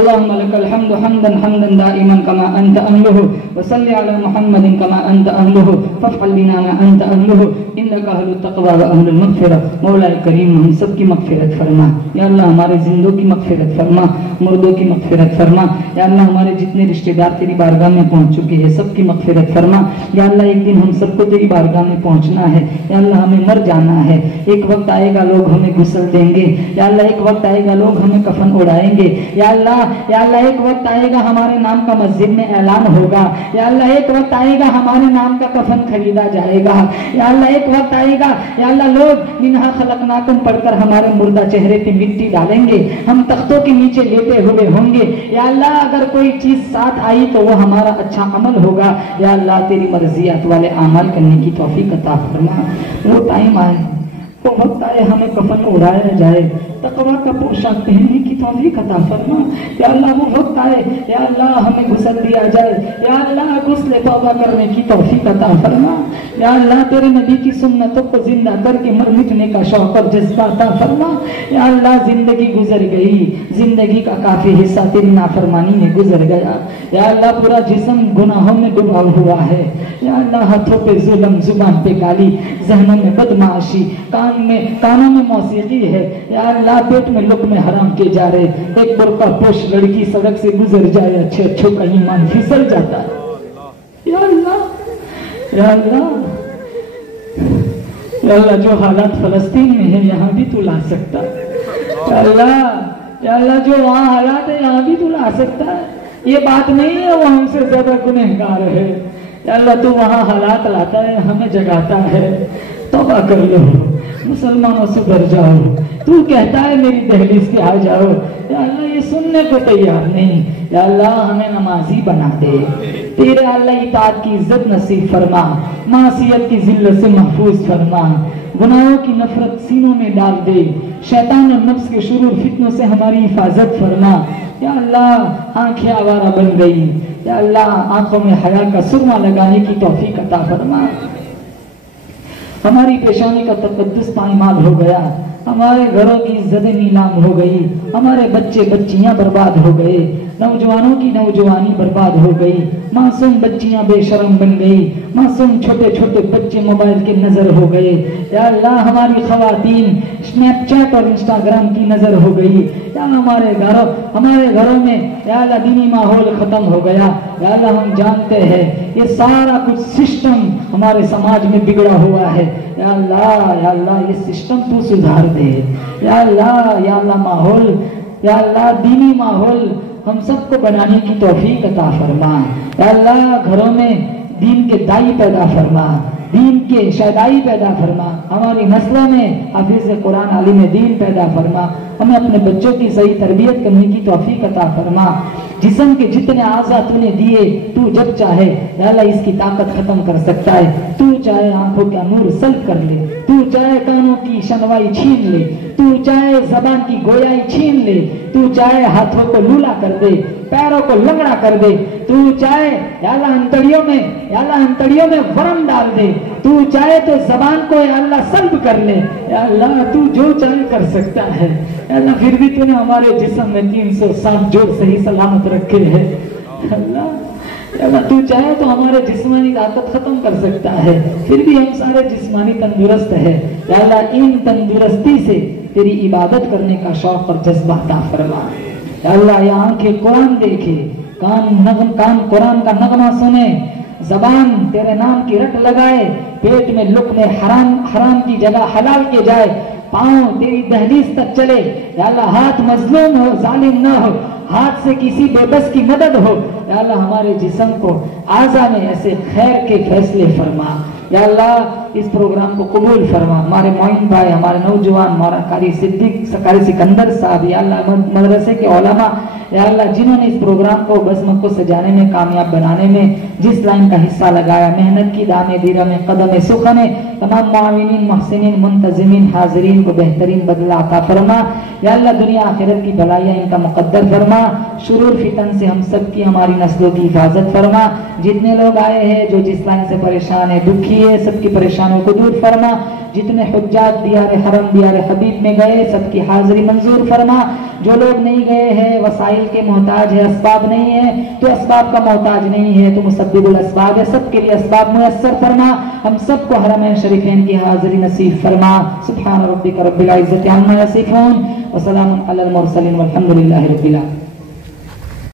اللهم لك الحمد حمدا حمدا دائما كما انت اهله وصل على محمد كما انت اهله فافعل بنا ما انت اهله انك اهل التقوى واهل المغفرة. مولا کریم ہم سب کی مغفرت فرما یا اللہ، ہمارے زندوں کی مغفرت فرما، مردوں کی مغفرت فرما یا اللہ، ہمارے جتنے رشتہ دار تیری بارگاہ میں پہنچ چکے ہیں سب کی مغفرت فرما یا اللہ۔ ایک دن ہم سب کو تیری بارگاہ میں پہنچنا ہے یا اللہ، ہمیں مر جانا ہے، ایک وقت آئے گا لوگ ہمیں غسل دیں گے یا اللہ، ایک وقت آئے گا لوگ ہمیں کفن اڑائیں گے یا اللہ ایک وقت آئے گا ہمارے نام کا مسجد میں اعلان ہوگا یا اللہ، ایک وقت آئے گا ہمارے نام کا کفن خریدا جائے گا یا اللہ، ایک وقت آئے گا یا اللہ لوگ منہا خلقناکم پڑھ کر ہمارے مردہ چہرے پہ مٹی ڈالیں گے، ہم تختوں کے نیچے لیٹے ہوئے ہوں گے یا اللہ، اگر کوئی چیز ساتھ آئی تو وہ ہمارا اچھا عمل ہوگا یا اللہ، تیری مرضیات والے اعمال کرنے کی توفیق عطا فرما۔ وہ ٹائم آئے، وہ وقت آئے ہمیں کفن اڑایا جائے، تقویٰ کا پوشاک پہننے کی توفیق عطا فرما یا اللہ۔ وہ وقت آئے یا اللہ ہمیں غسل دیا جائے یا اللہ، غسل توبہ کرنے کی توفیق عطا فرما یا اللہ۔ تیرے نبی کی سنتوں کو زندہ کر کے مر مٹنے کا شوق اور جذبہ عطا فرما یا اللہ۔ زندگی گزر گئی، زندگی کا کافی حصہ تیری نافرمانی میں گزر گیا یا اللہ، پورا جسم گناہوں میں ڈوبا ہوا ہے یا اللہ۔ ہاتھوں پہ ظلم، زبان پہ گالی، ذہنوں میں بدمعاشی، کانوں میں موسیقی ہے یا اللہ۔ پیٹ میں لقمے حرام کے جا رہے، ایک برقع پوش لڑکی سڑک سے گزر جائے، اچھے اچھوں کا ایمان پھسل جاتا ہے یا اللہ یا اللہ یا اللہ۔ جو حالات فلسطین میں ہیں یہاں بھی تو لا سکتا ہے یا اللہ یا اللہ۔ جو وہاں حالات ہے یہاں بھی تو لا سکتا ہے، یہ بات نہیں ہے وہ ہم سے زیادہ گنہگار ہے یا اللہ۔ تو وہاں حالات لاتا ہے، ہمیں جگاتا ہے، توبہ کر لو، مسلمانوں سے ڈر جاؤ تو کہتا ہے میری دہلیز پہ آ جاؤ، یا اللہ یہ سننے کو تیار نہیں۔ یا اللہ ہمیں نمازی بنا دے، تیرے اللہ اطاعت کی عزت نصیب فرما، معصیت کی ذلت سے محفوظ فرما، گناہوں کی نفرت سینوں میں ڈال دے، شیطان اور نفس کے شرور فتنوں سے ہماری حفاظت فرما۔ یا اللہ آنکھیں آوارہ بن گئی، یا اللہ آنکھوں میں حیا کا سرما لگانے کی توفیق عطا فرما۔ ہماری پیشانی کا تقدس پائمال ہو گیا، ہمارے گھروں کی عزت نیلام ہو گئی، ہمارے بچے بچیاں برباد ہو گئے، نوجوانوں کی نوجوانی برباد ہو گئی، معصوم بچیاں بے شرم بن گئی، معصوم چھوٹے چھوٹے بچے موبائل کی نظر ہو گئے۔ یا اللہ ہماری خواتین اسنیپ چیٹ اور انسٹاگرام کی نظر ہو گئی۔ یا ہمارے گھروں میں یا اللہ دینی ماحول ختم ہو گیا۔ یا اللہ ہم جانتے ہیں یہ سارا کچھ سسٹم ہمارے سماج میں بگڑا ہوا ہے۔ یا اللہ یہ سسٹم تو سدھار دے۔ یا اللہ ماحول، یا اللہ دینی ماحول ہم سب کو بنانے کی توفیق عطا فرما۔ یا اللہ گھروں میں دین کے دائی پیدا فرما، دین کے شہدائی پیدا فرما، ہماری نسلوں میں حافظ قرآن عالم دین پیدا فرما، ہمیں اپنے بچوں کی صحیح تربیت کرنے کی توفیق عطا فرما۔ جسم کے جتنے اعضاء تو نے دیے، تو جب چاہے یا اللہ اس کی طاقت ختم کر سکتا ہے۔ تو چاہے آنکھوں کا نور سلب کر لے، تو چاہے کانوں کی شنوائی چھین لے، تو چاہے زبان کی گویائی چھین لے، تو چاہے ہاتھوں کو لولا کر دے، پیروں کو لنگڑا کر دے، تو چاہے یا اللہ انتڑیوں میں ورم ڈال دے، تو چاہے تو زبان کو یا اللہ سلب کر لے۔ یا اللہ تو جو چاہے کر سکتا ہے۔ یا اللہ پھر بھی تو نے ہمارے جسم میں 307 جوڑ صحیح سلامت رکھے ہیں۔ یا اللہ تو چاہے تو ہمارے جسمانی طاقت ختم کر سکتا ہے، پھر بھی ہم سارے جسمانی تندرست ہیں۔ یا اللہ ان تندرستی سے تیری عبادت کرنے کا شوق اور جذبہ عطا فرما۔ یا اللہ یہ آنکھیں قرآن دیکھے، کان قرآن کا نغمہ سنے، زبان تیرے نام کی رٹ لگائے، پیٹ میں لقمے حرام کی جگہ حلال کے جائے، پاؤں تیری دہلیز تک چلے۔ یا اللہ ہاتھ مظلوم ہو، ظالم نہ ہو، ہاتھ سے کسی بے بس کی مدد ہو۔ یا اللہ ہمارے جسم کو اعضاء میں ایسے خیر کے فیصلے فرما۔ یا اللہ اس پروگرام کو قبول فرما۔ ہمارے معین بھائی، ہمارے نوجوان، ہمارا قاری سکندر صاحب، یا اللہ مدرسے کے علماء، یا اللہ جنہوں نے اس پروگرام کو بزم کو سجانے میں، کامیاب بنانے میں جس لائن کا حصہ لگایا، محنت کی دامے دیرہ میں قدم سخنے، تمام معاونین، محسنین، منتظمین، حاضرین کو بہترین بدلہ عطا فرما۔ یا اللہ دنیا آخرت کی بھلائیاں ان کا مقدر فرما، شرور فتن سے ہم سب کی، ہماری نسلوں کی حفاظت فرما۔ جتنے لوگ آئے ہیں جو جس لائن سے پریشان ہے، دکھی ہے، سب کی پریشانیوں کو دور فرما۔ جتنے حجاج دیار حرم دیار حبیب میں گئے، سب کی حاضری منظور فرما۔ جو لوگ نہیں گئے ہیں وسائل کے محتاج ہے، اسباب نہیں ہے، تو اسباب کا محتاج نہیں ہے، تو مسبب الاسباب ہے، سب کے لیے اسباب میسر فرما۔ ہم سب کو حرمین شریفین کی حاضری نصیب فرما۔ سبحان ربک رب العزت عما یصفون وسلام علی المرسلین والحمد للہ رب العالمین۔